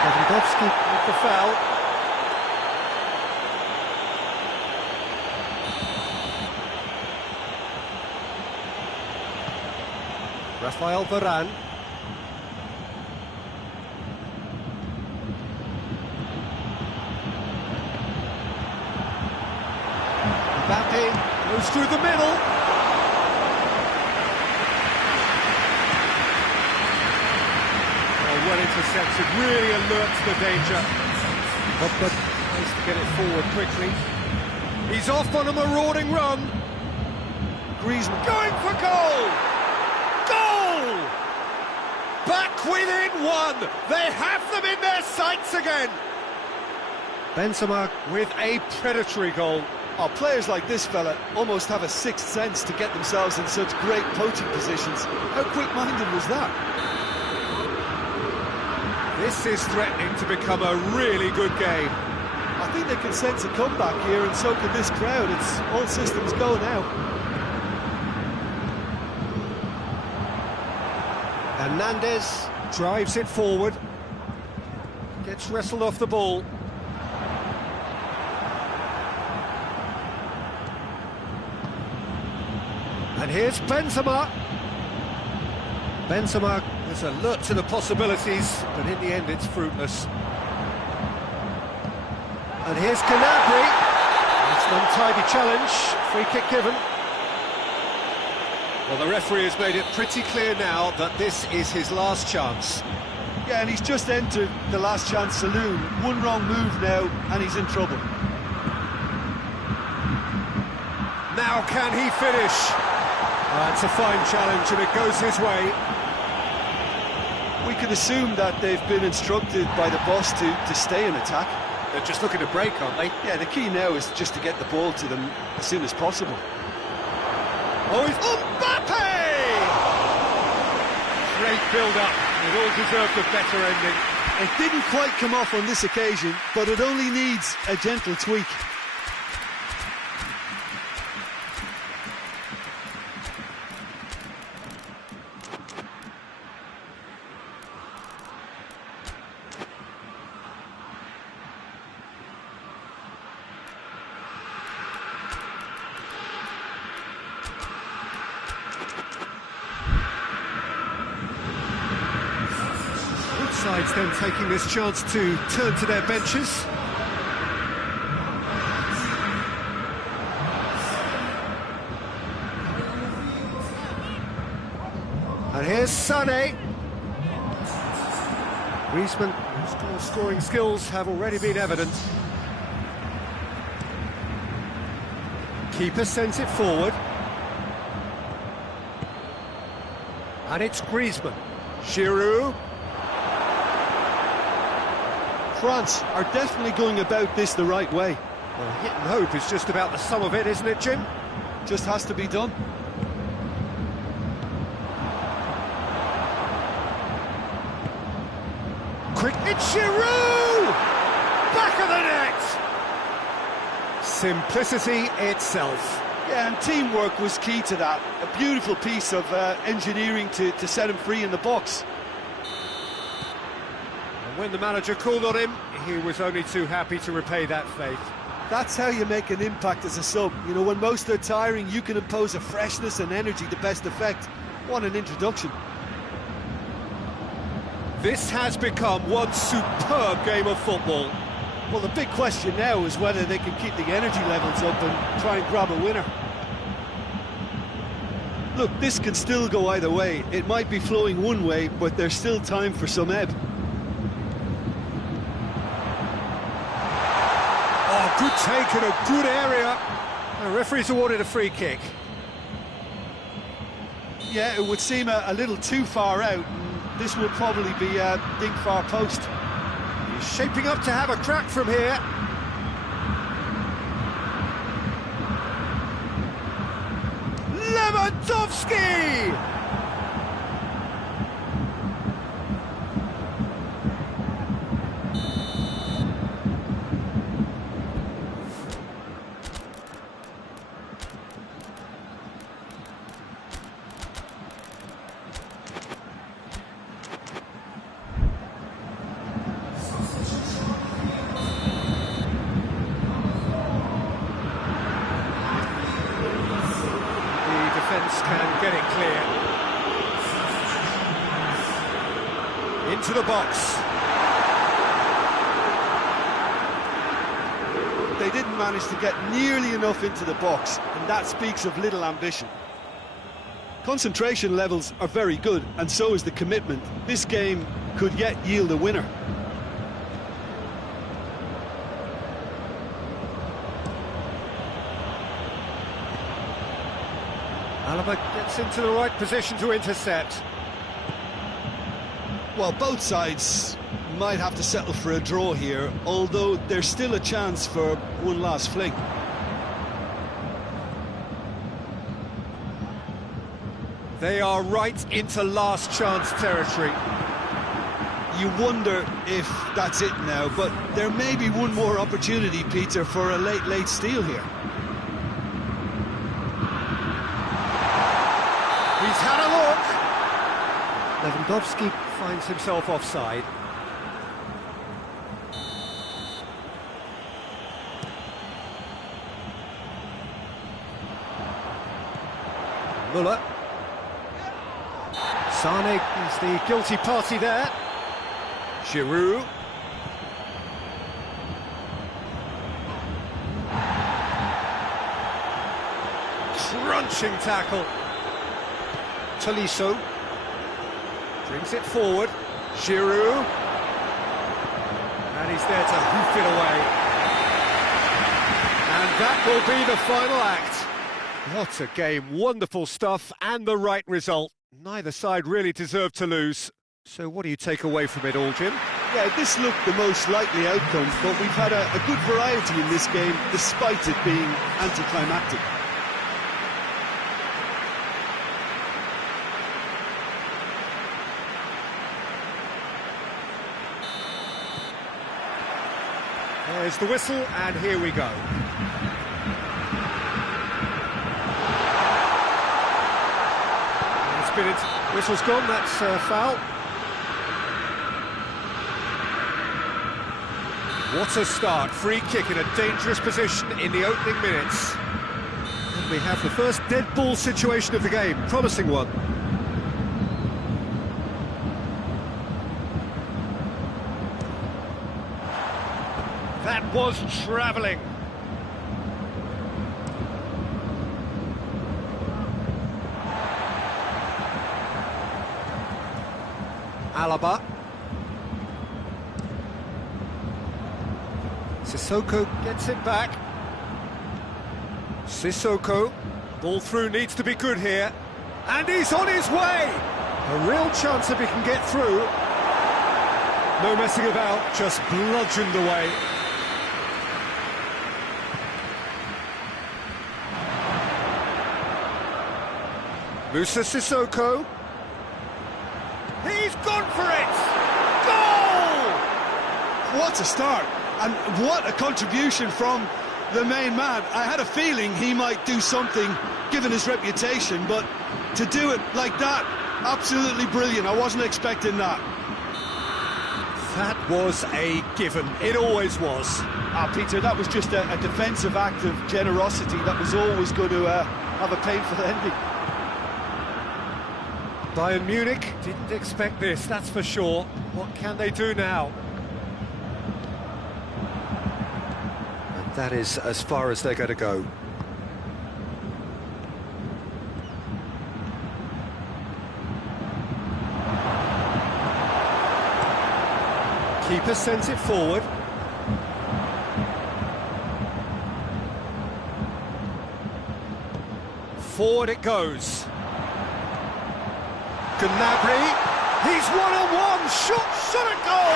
Lewandowski with the foul. Rafael Varane. Mbappe goes through the middle. Well intercepted, really alerts the danger. But nice to get it forward quickly. He's off on a marauding run. Griezmann going for goal! Goal! Back within one! They have them in their sights again! Benzema with a predatory goal. Oh, players like this fella almost have a sixth sense to get themselves in such great poaching positions. How quick-minded was that? This is threatening to become a really good game. I think they can sense a comeback here, and so can this crowd. It's all systems go now. Hernandez drives it forward. Gets wrestled off the ball. And here's Benzema. Benzema is alert to the possibilities, but in the end it's fruitless. And here's Gnabry. It's an untidy challenge. Free kick given. Well, the referee has made it pretty clear now that this is his last chance. Yeah, and he's just entered the last chance saloon. One wrong move now, and he's in trouble. Now can he finish? It's a fine challenge, and it goes his way. We can assume that they've been instructed by the boss to stay in attack. They're just looking to break, aren't they? Yeah, the key now is just to get the ball to them as soon as possible. Oh, it's Mbappe! Great build-up. It all deserved a better ending. It didn't quite come off on this occasion, but it only needs a gentle tweak. Sides then taking this chance to turn to their benches. And here's Sané. Griezmann, whose scoring skills have already been evident. Keeper sends it forward. And it's Griezmann. Giroud. France are definitely going about this the right way. Well, hit and hope is just about the sum of it, isn't it, Jim? Just has to be done. Quick, it's Giroud! Back of the net! Simplicity itself. Yeah, and teamwork was key to that. A beautiful piece of engineering to set him free in the box. When the manager called on him, he was only too happy to repay that faith. That's how you make an impact as a sub. You know, when most are tiring, you can impose a freshness and energy to best effect. What an introduction. This has become one superb game of football. Well, the big question now is whether they can keep the energy levels up and try and grab a winner. Look, this can still go either way. It might be flowing one way, but there's still time for some ebb. Oh, good take in a good area. The referee's awarded a free kick. Yeah, it would seem a little too far out. This will probably be a big far post. He's shaping up to have a crack from here. Lewandowski! Defence can get it clear. Into the box. They didn't manage to get nearly enough into the box, and that speaks of little ambition. Concentration levels are very good, and so is the commitment. This game could yet yield a winner. Alaba gets into the right position to intercept. Well, both sides might have to settle for a draw here, although there's still a chance for one last fling. They are right into last chance territory. You wonder if that's it now, but there may be one more opportunity, Peter, for a late steal here. He's had a look. Lewandowski finds himself offside. Müller. Sané is the guilty party there. Giroud. Crunching tackle. Tolisso brings it forward. Giroud, and he's there to hoof it away. And that will be the final act. What a game, wonderful stuff, and the right result. Neither side really deserved to lose. So what do you take away from it all, Jim? Yeah, this looked the most likely outcome, but we've had a good variety in this game, despite it being anticlimactic. There's the whistle, and here we go. Whistle's gone, that's foul. What a start, free kick in a dangerous position in the opening minutes. And we have the first dead ball situation of the game, promising one. That was travelling. Alaba. Sissoko gets it back. Sissoko. Ball through needs to be good here. And he's on his way! A real chance if he can get through. No messing about, just bludgeoned away. Musa Sissoko. He's gone for it! Goal! What a start, and what a contribution from the main man. I had a feeling he might do something, given his reputation, but to do it like that, absolutely brilliant. I wasn't expecting that. That was a given. It always was. Peter, that was just a defensive act of generosity that was always going to have a painful ending. Bayern Munich didn't expect this, that's for sure. What can they do now? And that is as far as they're going to go. Keeper sends it forward. Forward it goes. Gnabry, he's one-on-one, shot at goal!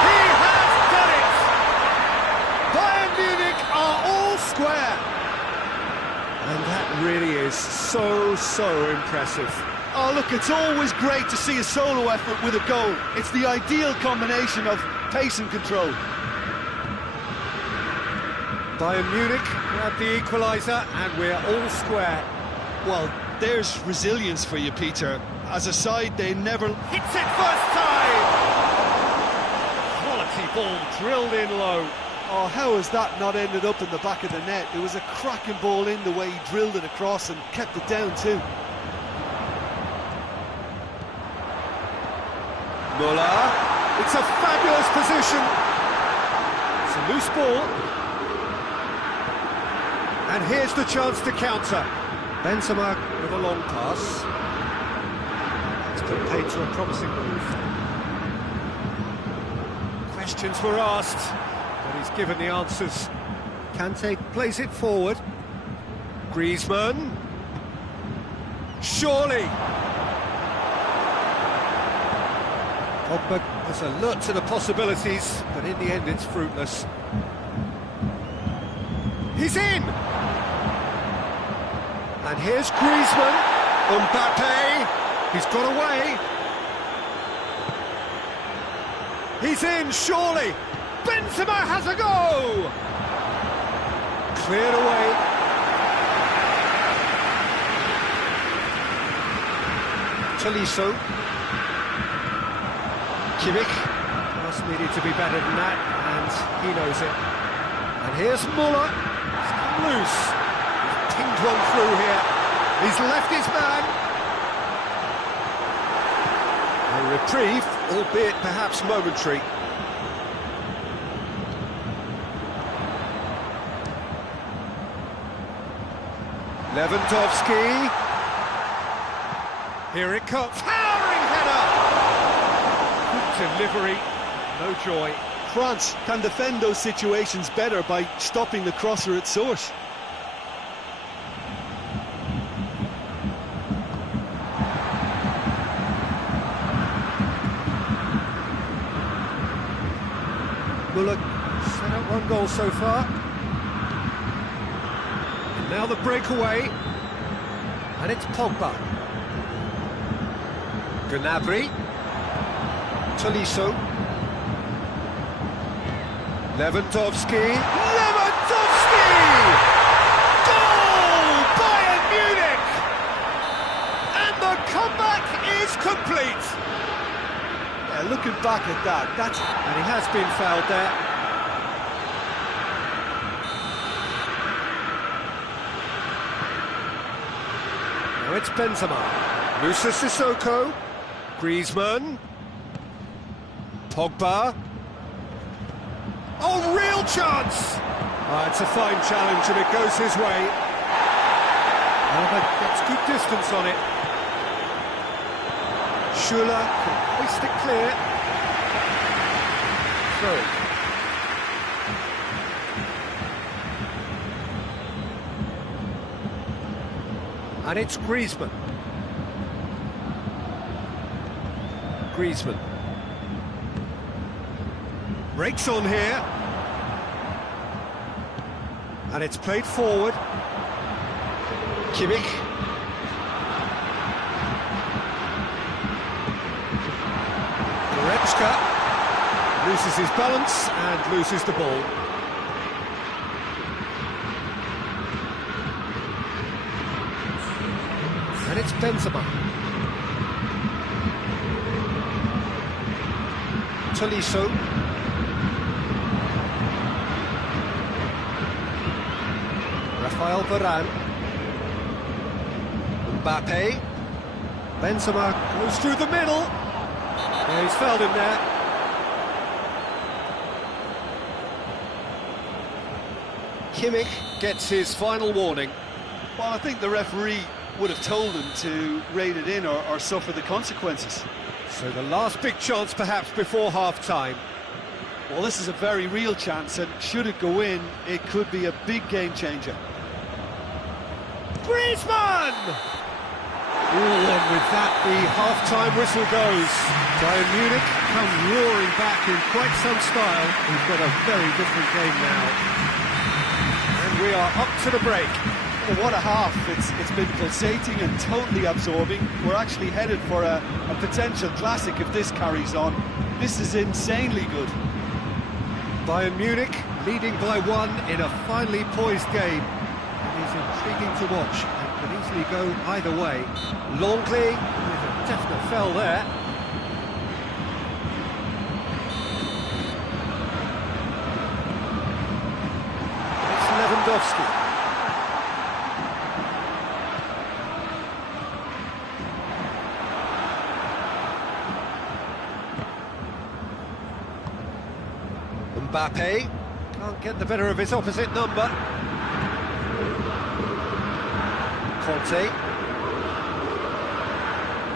He has done it! Bayern Munich are all square! And that really is so impressive. Oh, look, it's always great to see a solo effort with a goal. It's the ideal combination of pace and control. Bayern Munich grab the equaliser, and we're all square. Well, there's resilience for you, Peter. As a side, they never... Hits it first time! Quality ball drilled in low. Oh, how has that not ended up in the back of the net? It was a cracking ball in the way he drilled it across and kept it down too. Muller, it's a fabulous position. It's a loose ball. And here's the chance to counter. Benzema with a long pass. It's been paid to a promising move. Questions were asked, but he's given the answers. Kante plays it forward. Griezmann. Surely. Pogba has alert to the possibilities, but in the end it's fruitless. He's in! And here's Griezmann. Mbappe, he's got away. He's in, surely. Benzema has a go! Cleared away. Tolisso. Kimmich. Pass needed to be better than that, and he knows it. And here's Muller. He's come loose. He's pinged one through here. He's left his man. A reprieve, albeit perhaps momentary. Lewandowski. Here it comes. Towering header! Good delivery. No joy. France can defend those situations better by stopping the crosser at source. Muller set up one goal so far. And now the breakaway. And it's Pogba. Gnabry. Tolisso. Lewandowski. Lewandowski! Goal! Bayern Munich! And the comeback is complete. Yeah, looking back at that, And he has been fouled there. Now it's Benzema. Moussa Sissoko. Griezmann. Pogba. Oh, real chance! It's a fine challenge and it goes his way. But gets good distance on it. Schuller can hoist it clear. Through. And it's Griezmann. Griezmann. Breaks on here. And it's played forward. Kimmich. Goretzka loses his balance and loses the ball. And it's Benzema. Tolisso. Rafael Varane. Mbappe. Benzema goes through the middle. Yeah, he's fouled him there. Kimmich gets his final warning. well, I think the referee would have told him to rein it in or suffer the consequences. So the last big chance perhaps before half-time. Well, this is a very real chance, and should it go in, it could be a big game changer. Griezmann! Ooh, and with that, the half-time whistle goes. Bayern Munich come roaring back in quite some style. We've got a very different game now. And we are up to the break. Well, what a half. It's been pulsating and totally absorbing. We're actually headed for a potential classic if this carries on. This is insanely good. Bayern Munich leading by 1 in a finely poised game. It is intriguing to watch and could easily go either way. Longley with a definite foul there. It's Lewandowski. Mbappe can't get the better of his opposite number. Conte.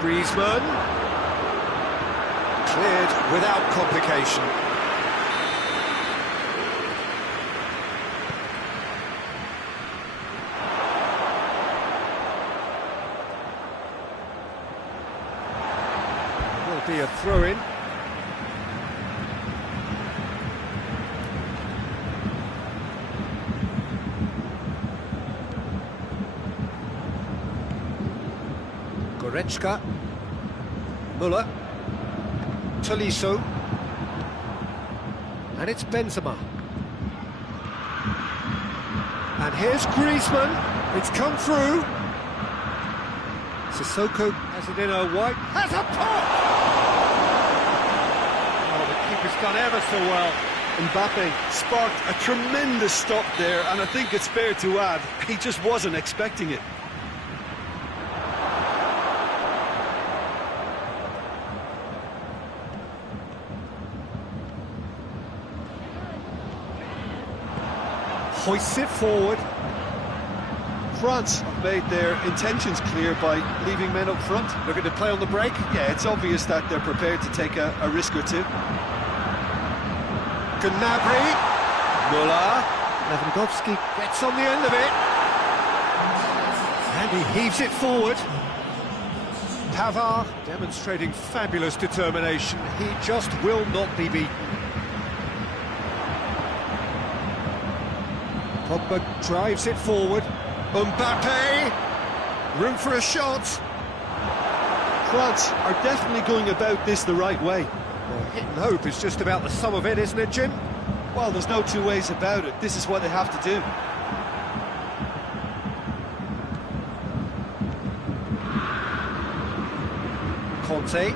Griezmann. Cleared without complication. Will be a throw-in. Goretzka, Muller, Tolisso, and it's Benzema. And here's Griezmann, it's come through. Sissoko has it in her white, has a pop! Oh, the keeper's done ever so well. Mbappe sparked a tremendous stop there, and I think it's fair to add, he just wasn't expecting it. Hoists it forward. France have made their intentions clear by leaving men up front. Looking to play on the break. Yeah, it's obvious that they're prepared to take a risk or two. Gnabry. Muller. Lewandowski gets on the end of it. And he heaves it forward. Pavard demonstrating fabulous determination. He just will not be beaten. Pogba drives it forward. Mbappe! Room for a shot. France are definitely going about this the right way. Well, hit and hope is just about the sum of it, isn't it, Jim? Well, there's no two ways about it. This is what they have to do. Conte.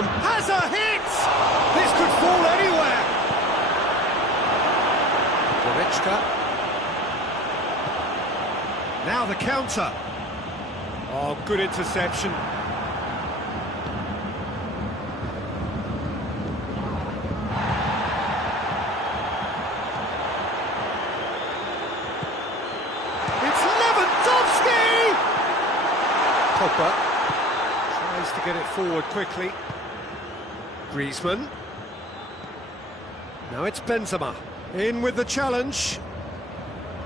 Has a hit! This could fall anywhere! Goretzka. Now the counter. Oh, good interception. It's Lewandowski! Pogba tries to get it forward quickly. Griezmann. Now it's Benzema. In with the challenge.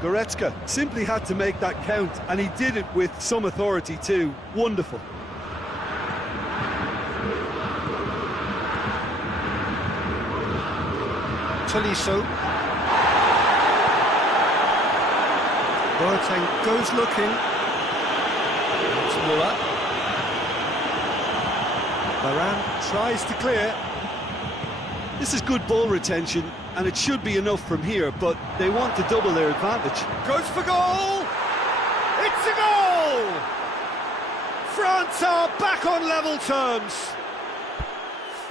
Goretzka simply had to make that count, and he did it with some authority too. Wonderful. Tolisso. Boateng goes looking. It's Muller. Varane tries to clear. This is good ball retention, and it should be enough from here, but they want to double their advantage. Goes for goal! It's a goal! France are back on level terms.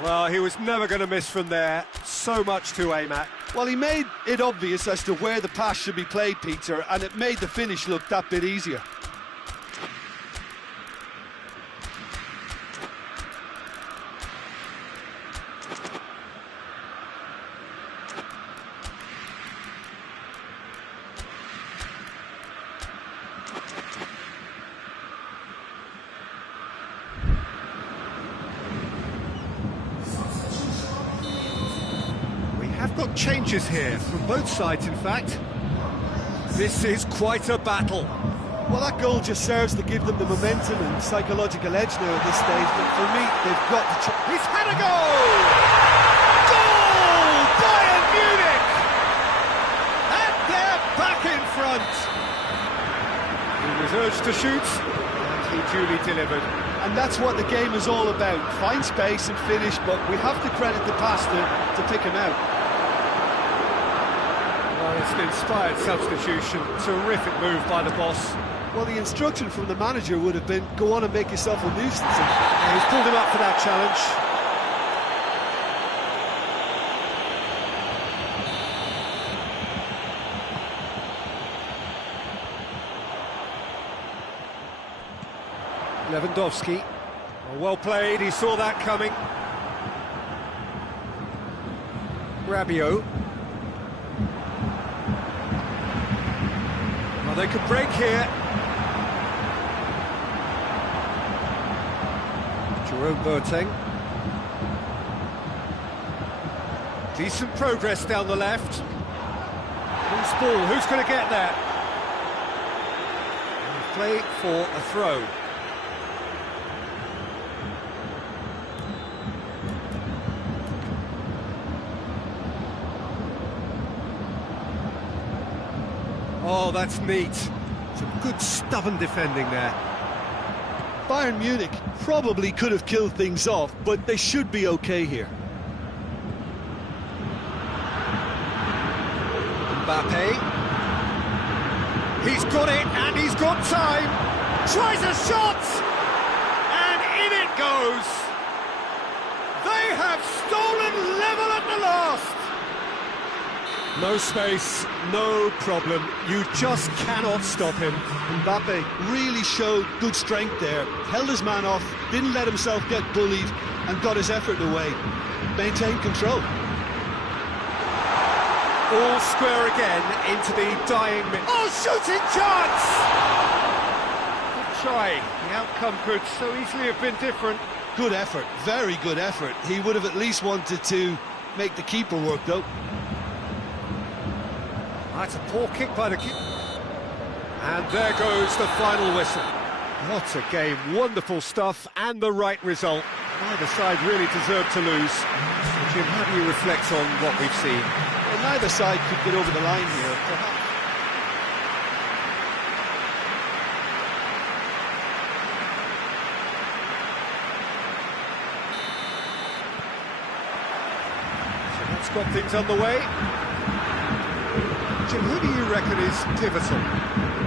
Well, he was never going to miss from there. So much to aim at. Well, he made it obvious as to where the pass should be played, Peter, and it made the finish look that bit easier. Have got changes here from both sides, in fact. This is quite a battle. Well, that goal just serves to give them the momentum and psychological edge now at this stage, but for me, they've got to... He's had a goal! Goal! Bayern Munich! And they're back in front. He was urged to shoot, and he duly delivered. And that's what the game is all about. Find space and finish, but we have to credit the passer to pick him out. Well, it's an inspired substitution. Terrific move by the boss. Well, the instruction from the manager would have been, go on and make yourself a nuisance. Yeah, he's pulled him up for that challenge. Lewandowski. Well played, he saw that coming. Rabiot. Well, they could break here. Jerome Boateng. Decent progress down the left. Who's ball? Who's going to get there? And play for a throw. Oh, that's neat. Some good stubborn defending there. Bayern Munich probably could have killed things off, but they should be okay here. Mbappe. He's got it, and he's got time. Tries a shot, and in it goes. They have stolen level at the last. No space, no problem. You just cannot stop him. Mbappe really showed good strength there. Held his man off, didn't let himself get bullied, and got his effort away. Maintained control. All square again into the dying minute. Oh, shooting chance! Good try. The outcome could so easily have been different. Good effort, very good effort. He would have at least wanted to make the keeper work, though. That's a poor kick by the keeper. And there goes the final whistle. What a game, wonderful stuff, and the right result. Neither side really deserved to lose. Jim, how do you reflect on what we've seen? Well, neither side could get over the line here. So that's got things underway. Jim, who do you reckon is pivotal?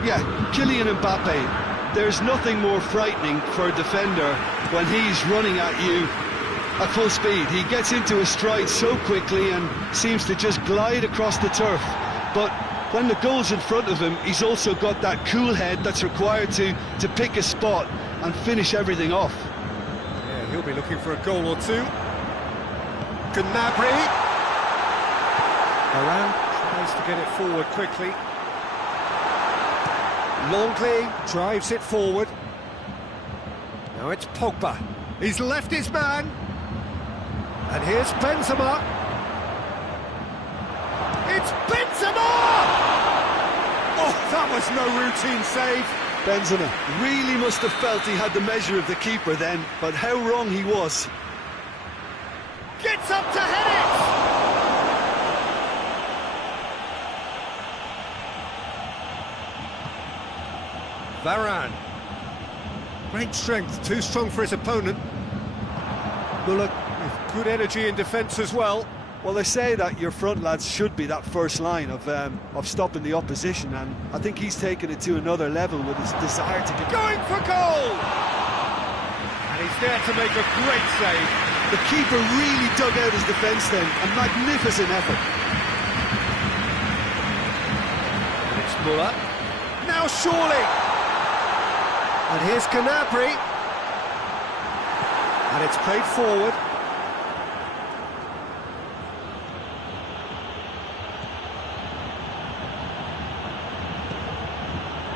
Yeah, Kylian Mbappe. There's nothing more frightening for a defender when he's running at you at full speed. He gets into a stride so quickly and seems to just glide across the turf. But when the goal's in front of him, he's also got that cool head that's required to pick a spot and finish everything off. Yeah, he'll be looking for a goal or two. Gnabry. Varane tries to get it forward quickly. Longley drives it forward. Now it's Pogba. He's left his man. And here's Benzema. It's Benzema! Oh, that was no routine save. Benzema really must have felt he had the measure of the keeper then, but how wrong he was. Gets up to head it! Varane. Great strength, too strong for his opponent. Muller with good energy in defence as well. Well, they say that your front lads should be that first line of stopping the opposition, and I think he's taken it to another level with his desire to get... Going for goal! And he's there to make a great save. The keeper really dug out his defence then, a magnificent effort. And it's Muller. Now surely! And here's Gnabry. And it's played forward.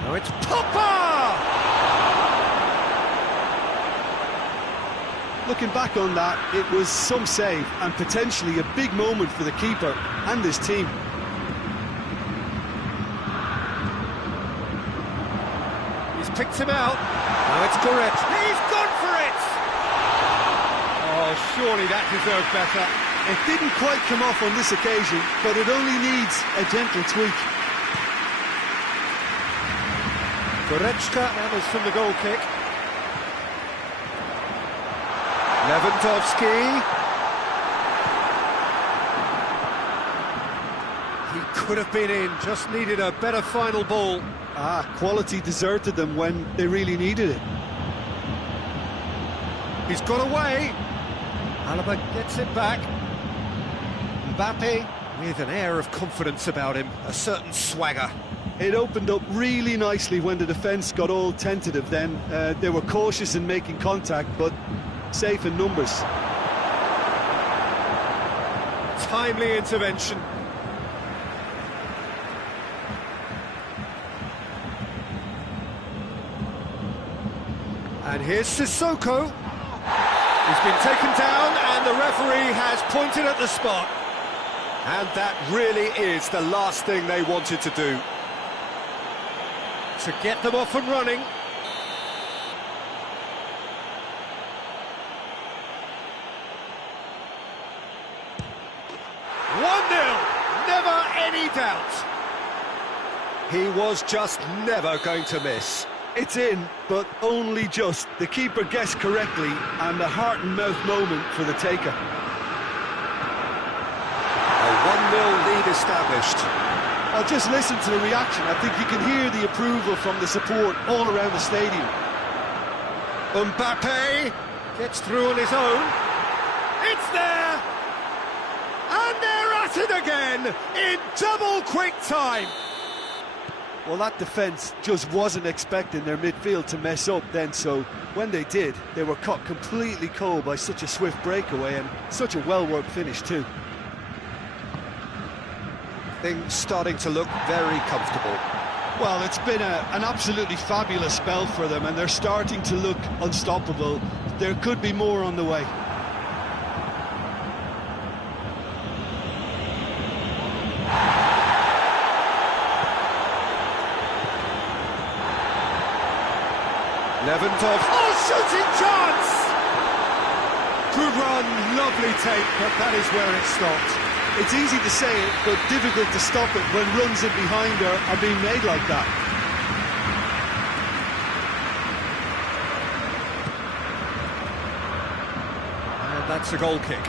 Now it's Pogba! Looking back on that, it was some save and potentially a big moment for the keeper and his team. He's picked him out. Now it's Goretzka. He's gone for it! Oh, surely that deserved better. It didn't quite come off on this occasion, but it only needs a gentle tweak. Goretzka hammers from the goal kick. Lewandowski. He could have been in, just needed a better final ball. Quality deserted them when they really needed it. He's got away. Alaba gets it back. Mbappe with an air of confidence about him, a certain swagger. It opened up really nicely when the defence got all tentative then. They were cautious in making contact, but safe in numbers. Timely intervention. And here's Sissoko. He's been taken down and the referee has pointed at the spot. And that really is the last thing they wanted to do. To get them off and running. Never any doubt. He was just never going to miss. It's in, but only just. The keeper guessed correctly, and a heart-and-mouth moment for the taker. A 1-0 lead established. I'll just listen to the reaction. I think you can hear the approval from the support all around the stadium. Mbappe gets through on his own. It's there! And they're at it again in double quick time. Well, that defence just wasn't expecting their midfield to mess up then, so when they did, they were caught completely cold by such a swift breakaway and such a well-worked finish too. Things starting to look very comfortable. Well, it's been an absolutely fabulous spell for them, and they're starting to look unstoppable. There could be more on the way. Lewandowski. Oh, shooting chance! Good run, lovely take, but that is where it stopped. It's easy to say it, but difficult to stop it when runs in behind are being made like that. And that's a goal kick.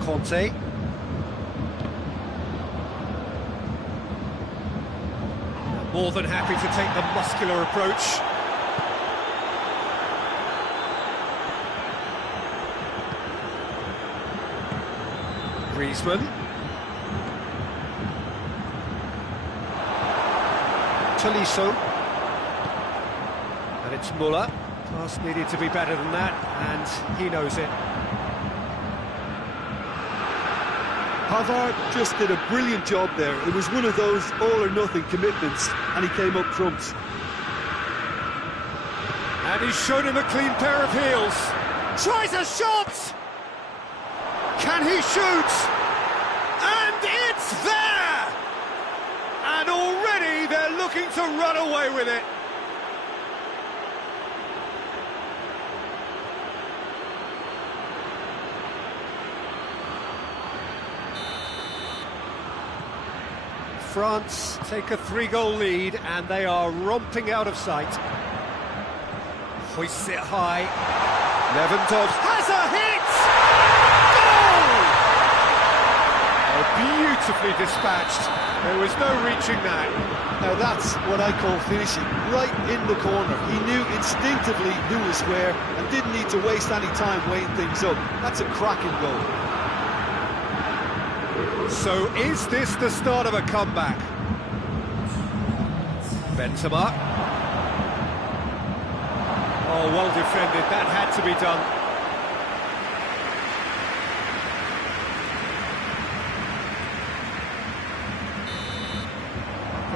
Conte. More than happy to take the muscular approach. Griezmann. Tolisso. And it's Müller. Pass needed to be better than that, and he knows it. Pavard just did a brilliant job there. It was one of those all-or-nothing commitments, and he came up trumps. And he's shown him a clean pair of heels. Tries a shot! Can he shoot? And it's there! And already they're looking to run away with it. France take a 3-goal lead, and they are romping out of sight. Hoists it high. Lewandowski has a hit! Goal! Oh, beautifully dispatched. There was no reaching that. Now that's what I call finishing, right in the corner. He knew instinctively who was where and didn't need to waste any time weighing things up. That's a cracking goal. So is this the start of a comeback? Benzema. Oh, well defended. That had to be done.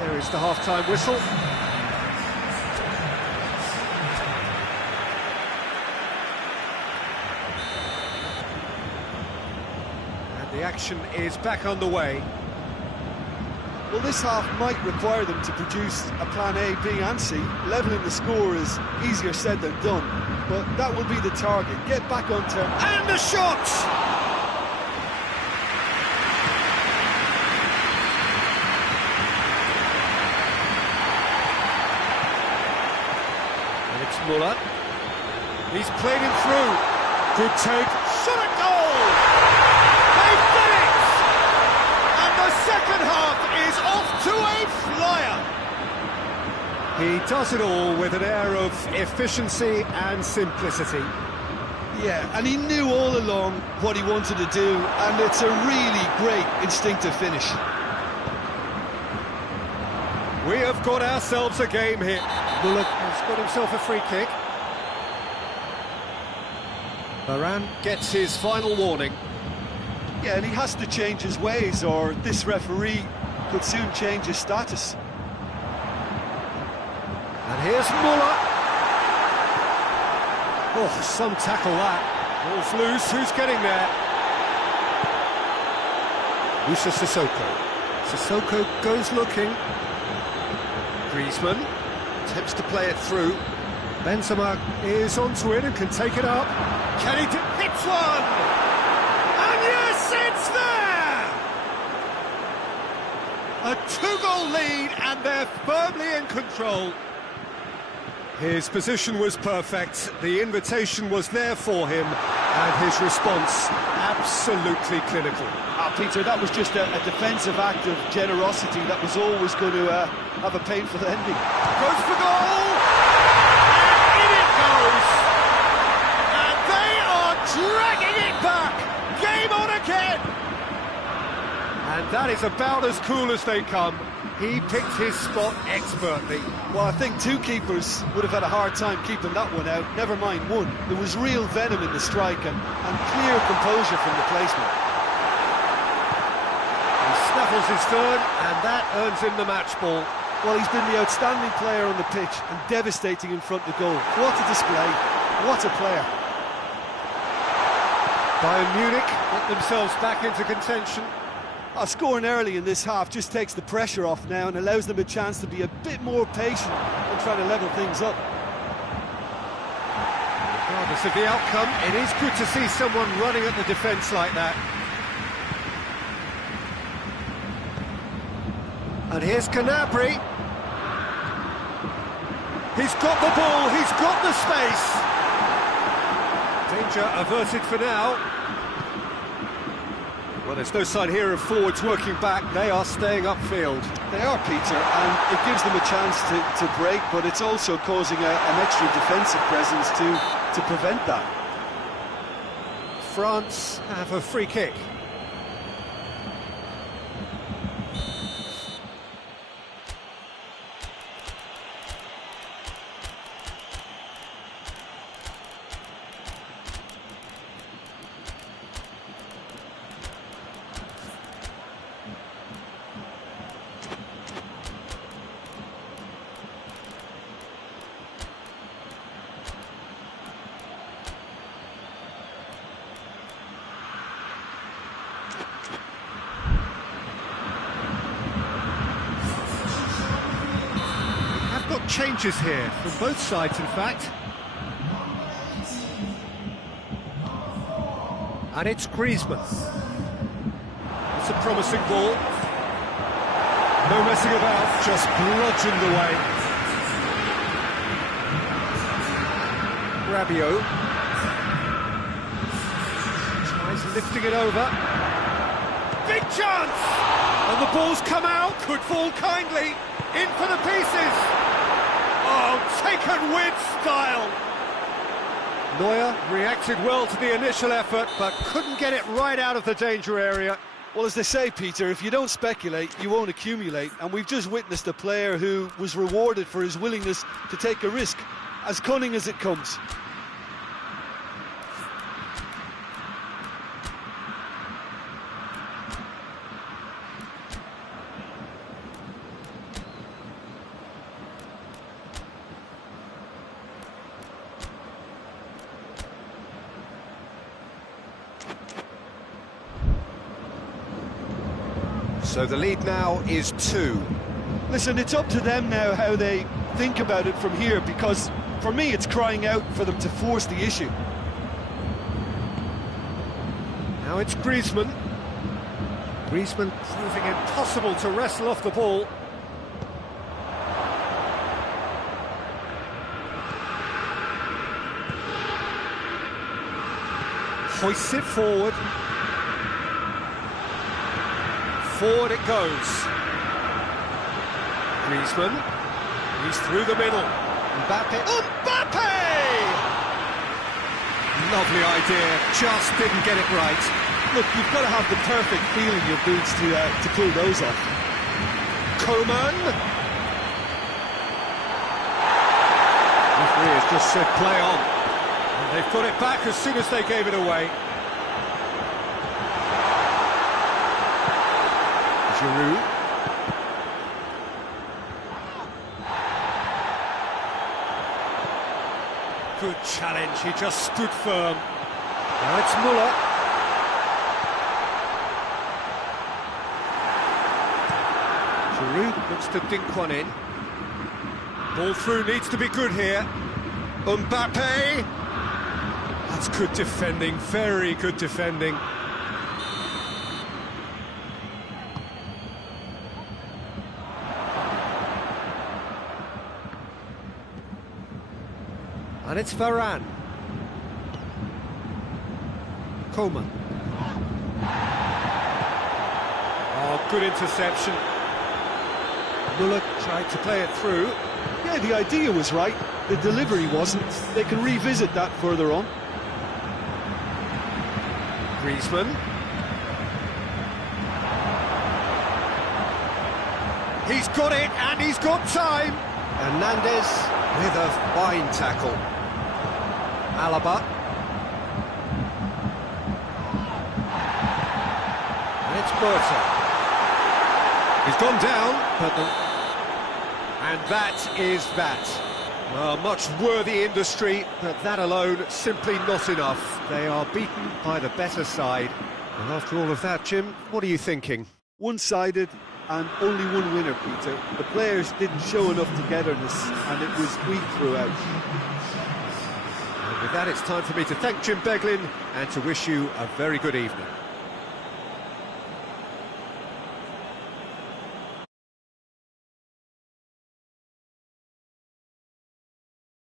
There is the half-time whistle. The action is back underway. Well, this half might require them to produce a plan A, B and C. Levelling the score is easier said than done, but that will be the target. Get back on term. And the shot! And it's Müller. He's played him through. Good take. Shot at goal! The second half is off to a flyer. He does it all with an air of efficiency and simplicity. Yeah, and he knew all along what he wanted to do, and it's a really great instinctive finish. We have got ourselves a game here. Müller has got himself a free kick. Varane gets his final warning. Yeah, and he has to change his ways, or this referee could soon change his status. And here's Müller. Oh, some tackle that. Ball's loose, who's getting there? Musa Sissoko. Sissoko goes looking. Griezmann attempts to play it through. Benzema is onto it and can take it up. Can he hits one! It's there! A 2-goal lead, and they're firmly in control. His position was perfect, the invitation was there for him, and his response absolutely clinical. Peter, that was just a defensive act of generosity that was always going to have a painful ending. Goes for goal! And in it goes! And they are dragging it back! Game on again! And that is about as cool as they come. He picked his spot expertly. Well, I think two keepers would have had a hard time keeping that one out, never mind one. There was real venom in the strike and clear composure from the placement. He snaffles his third, and that earns him the match ball. Well, he's been the outstanding player on the pitch and devastating in front of goal. What a display, what a player. Bayern Munich get themselves back into contention. Scoring early in this half just takes the pressure off now and allows them a chance to be a bit more patient and trying to level things up. Regardless of the outcome, it is good to see someone running at the defence like that. And here's Canabry. He's got the ball, he's got the space. Danger averted for now. Well, there's no sign here of forwards working back. They are staying upfield. They are, Peter, and it gives them a chance to break, but it's also causing an extra defensive presence to prevent that. France have a free kick. Changes here from both sides, in fact. And it's Griezmann. It's a promising ball. No messing about, just bludgeoned away. Rabiot tries lifting it over. Big chance! And the ball's come out, could fall kindly. In for the pieces. Oh, taken with style! Neuer reacted well to the initial effort, but couldn't get it right out of the danger area. Well, as they say, Peter, if you don't speculate, you won't accumulate. And we've just witnessed a player who was rewarded for his willingness to take a risk, as cunning as it comes. So the lead now is 2. Listen, it's up to them now how they think about it from here, because for me it's crying out for them to force the issue. Now it's Griezmann. Griezmann proving impossible to wrestle off the ball. Hoists it forward. Forward it goes. Griezmann. He's through the middle. Mbappe. Mbappe! Lovely idea, just didn't get it right. Look, you've got to have the perfect feel in your boots to pull those off. Coman. Referee has just said play on. And they've got it back as soon as they gave it away. Giroud. Good challenge, he just stood firm. Now it's Müller. Giroud looks to dink one in. Ball through, needs to be good here. Mbappe. That's good defending, very good defending. And it's Varane. Coman. Oh, good interception. Müller tried to play it through. Yeah, the idea was right, the delivery wasn't. They can revisit that further on. Griezmann. He's got it, and he's got time. Hernandez with a fine tackle. Alaba. And it's Berta. He's gone down, but and that is that. Much worthy industry, but that alone simply not enough. They are beaten by the better side. And after all of that, Jim, what are you thinking? one-sided and only one winner, Peter. The players didn't show enough togetherness and it was weak throughout. And with that, it's time for me to thank Jim Beglin and to wish you a very good evening.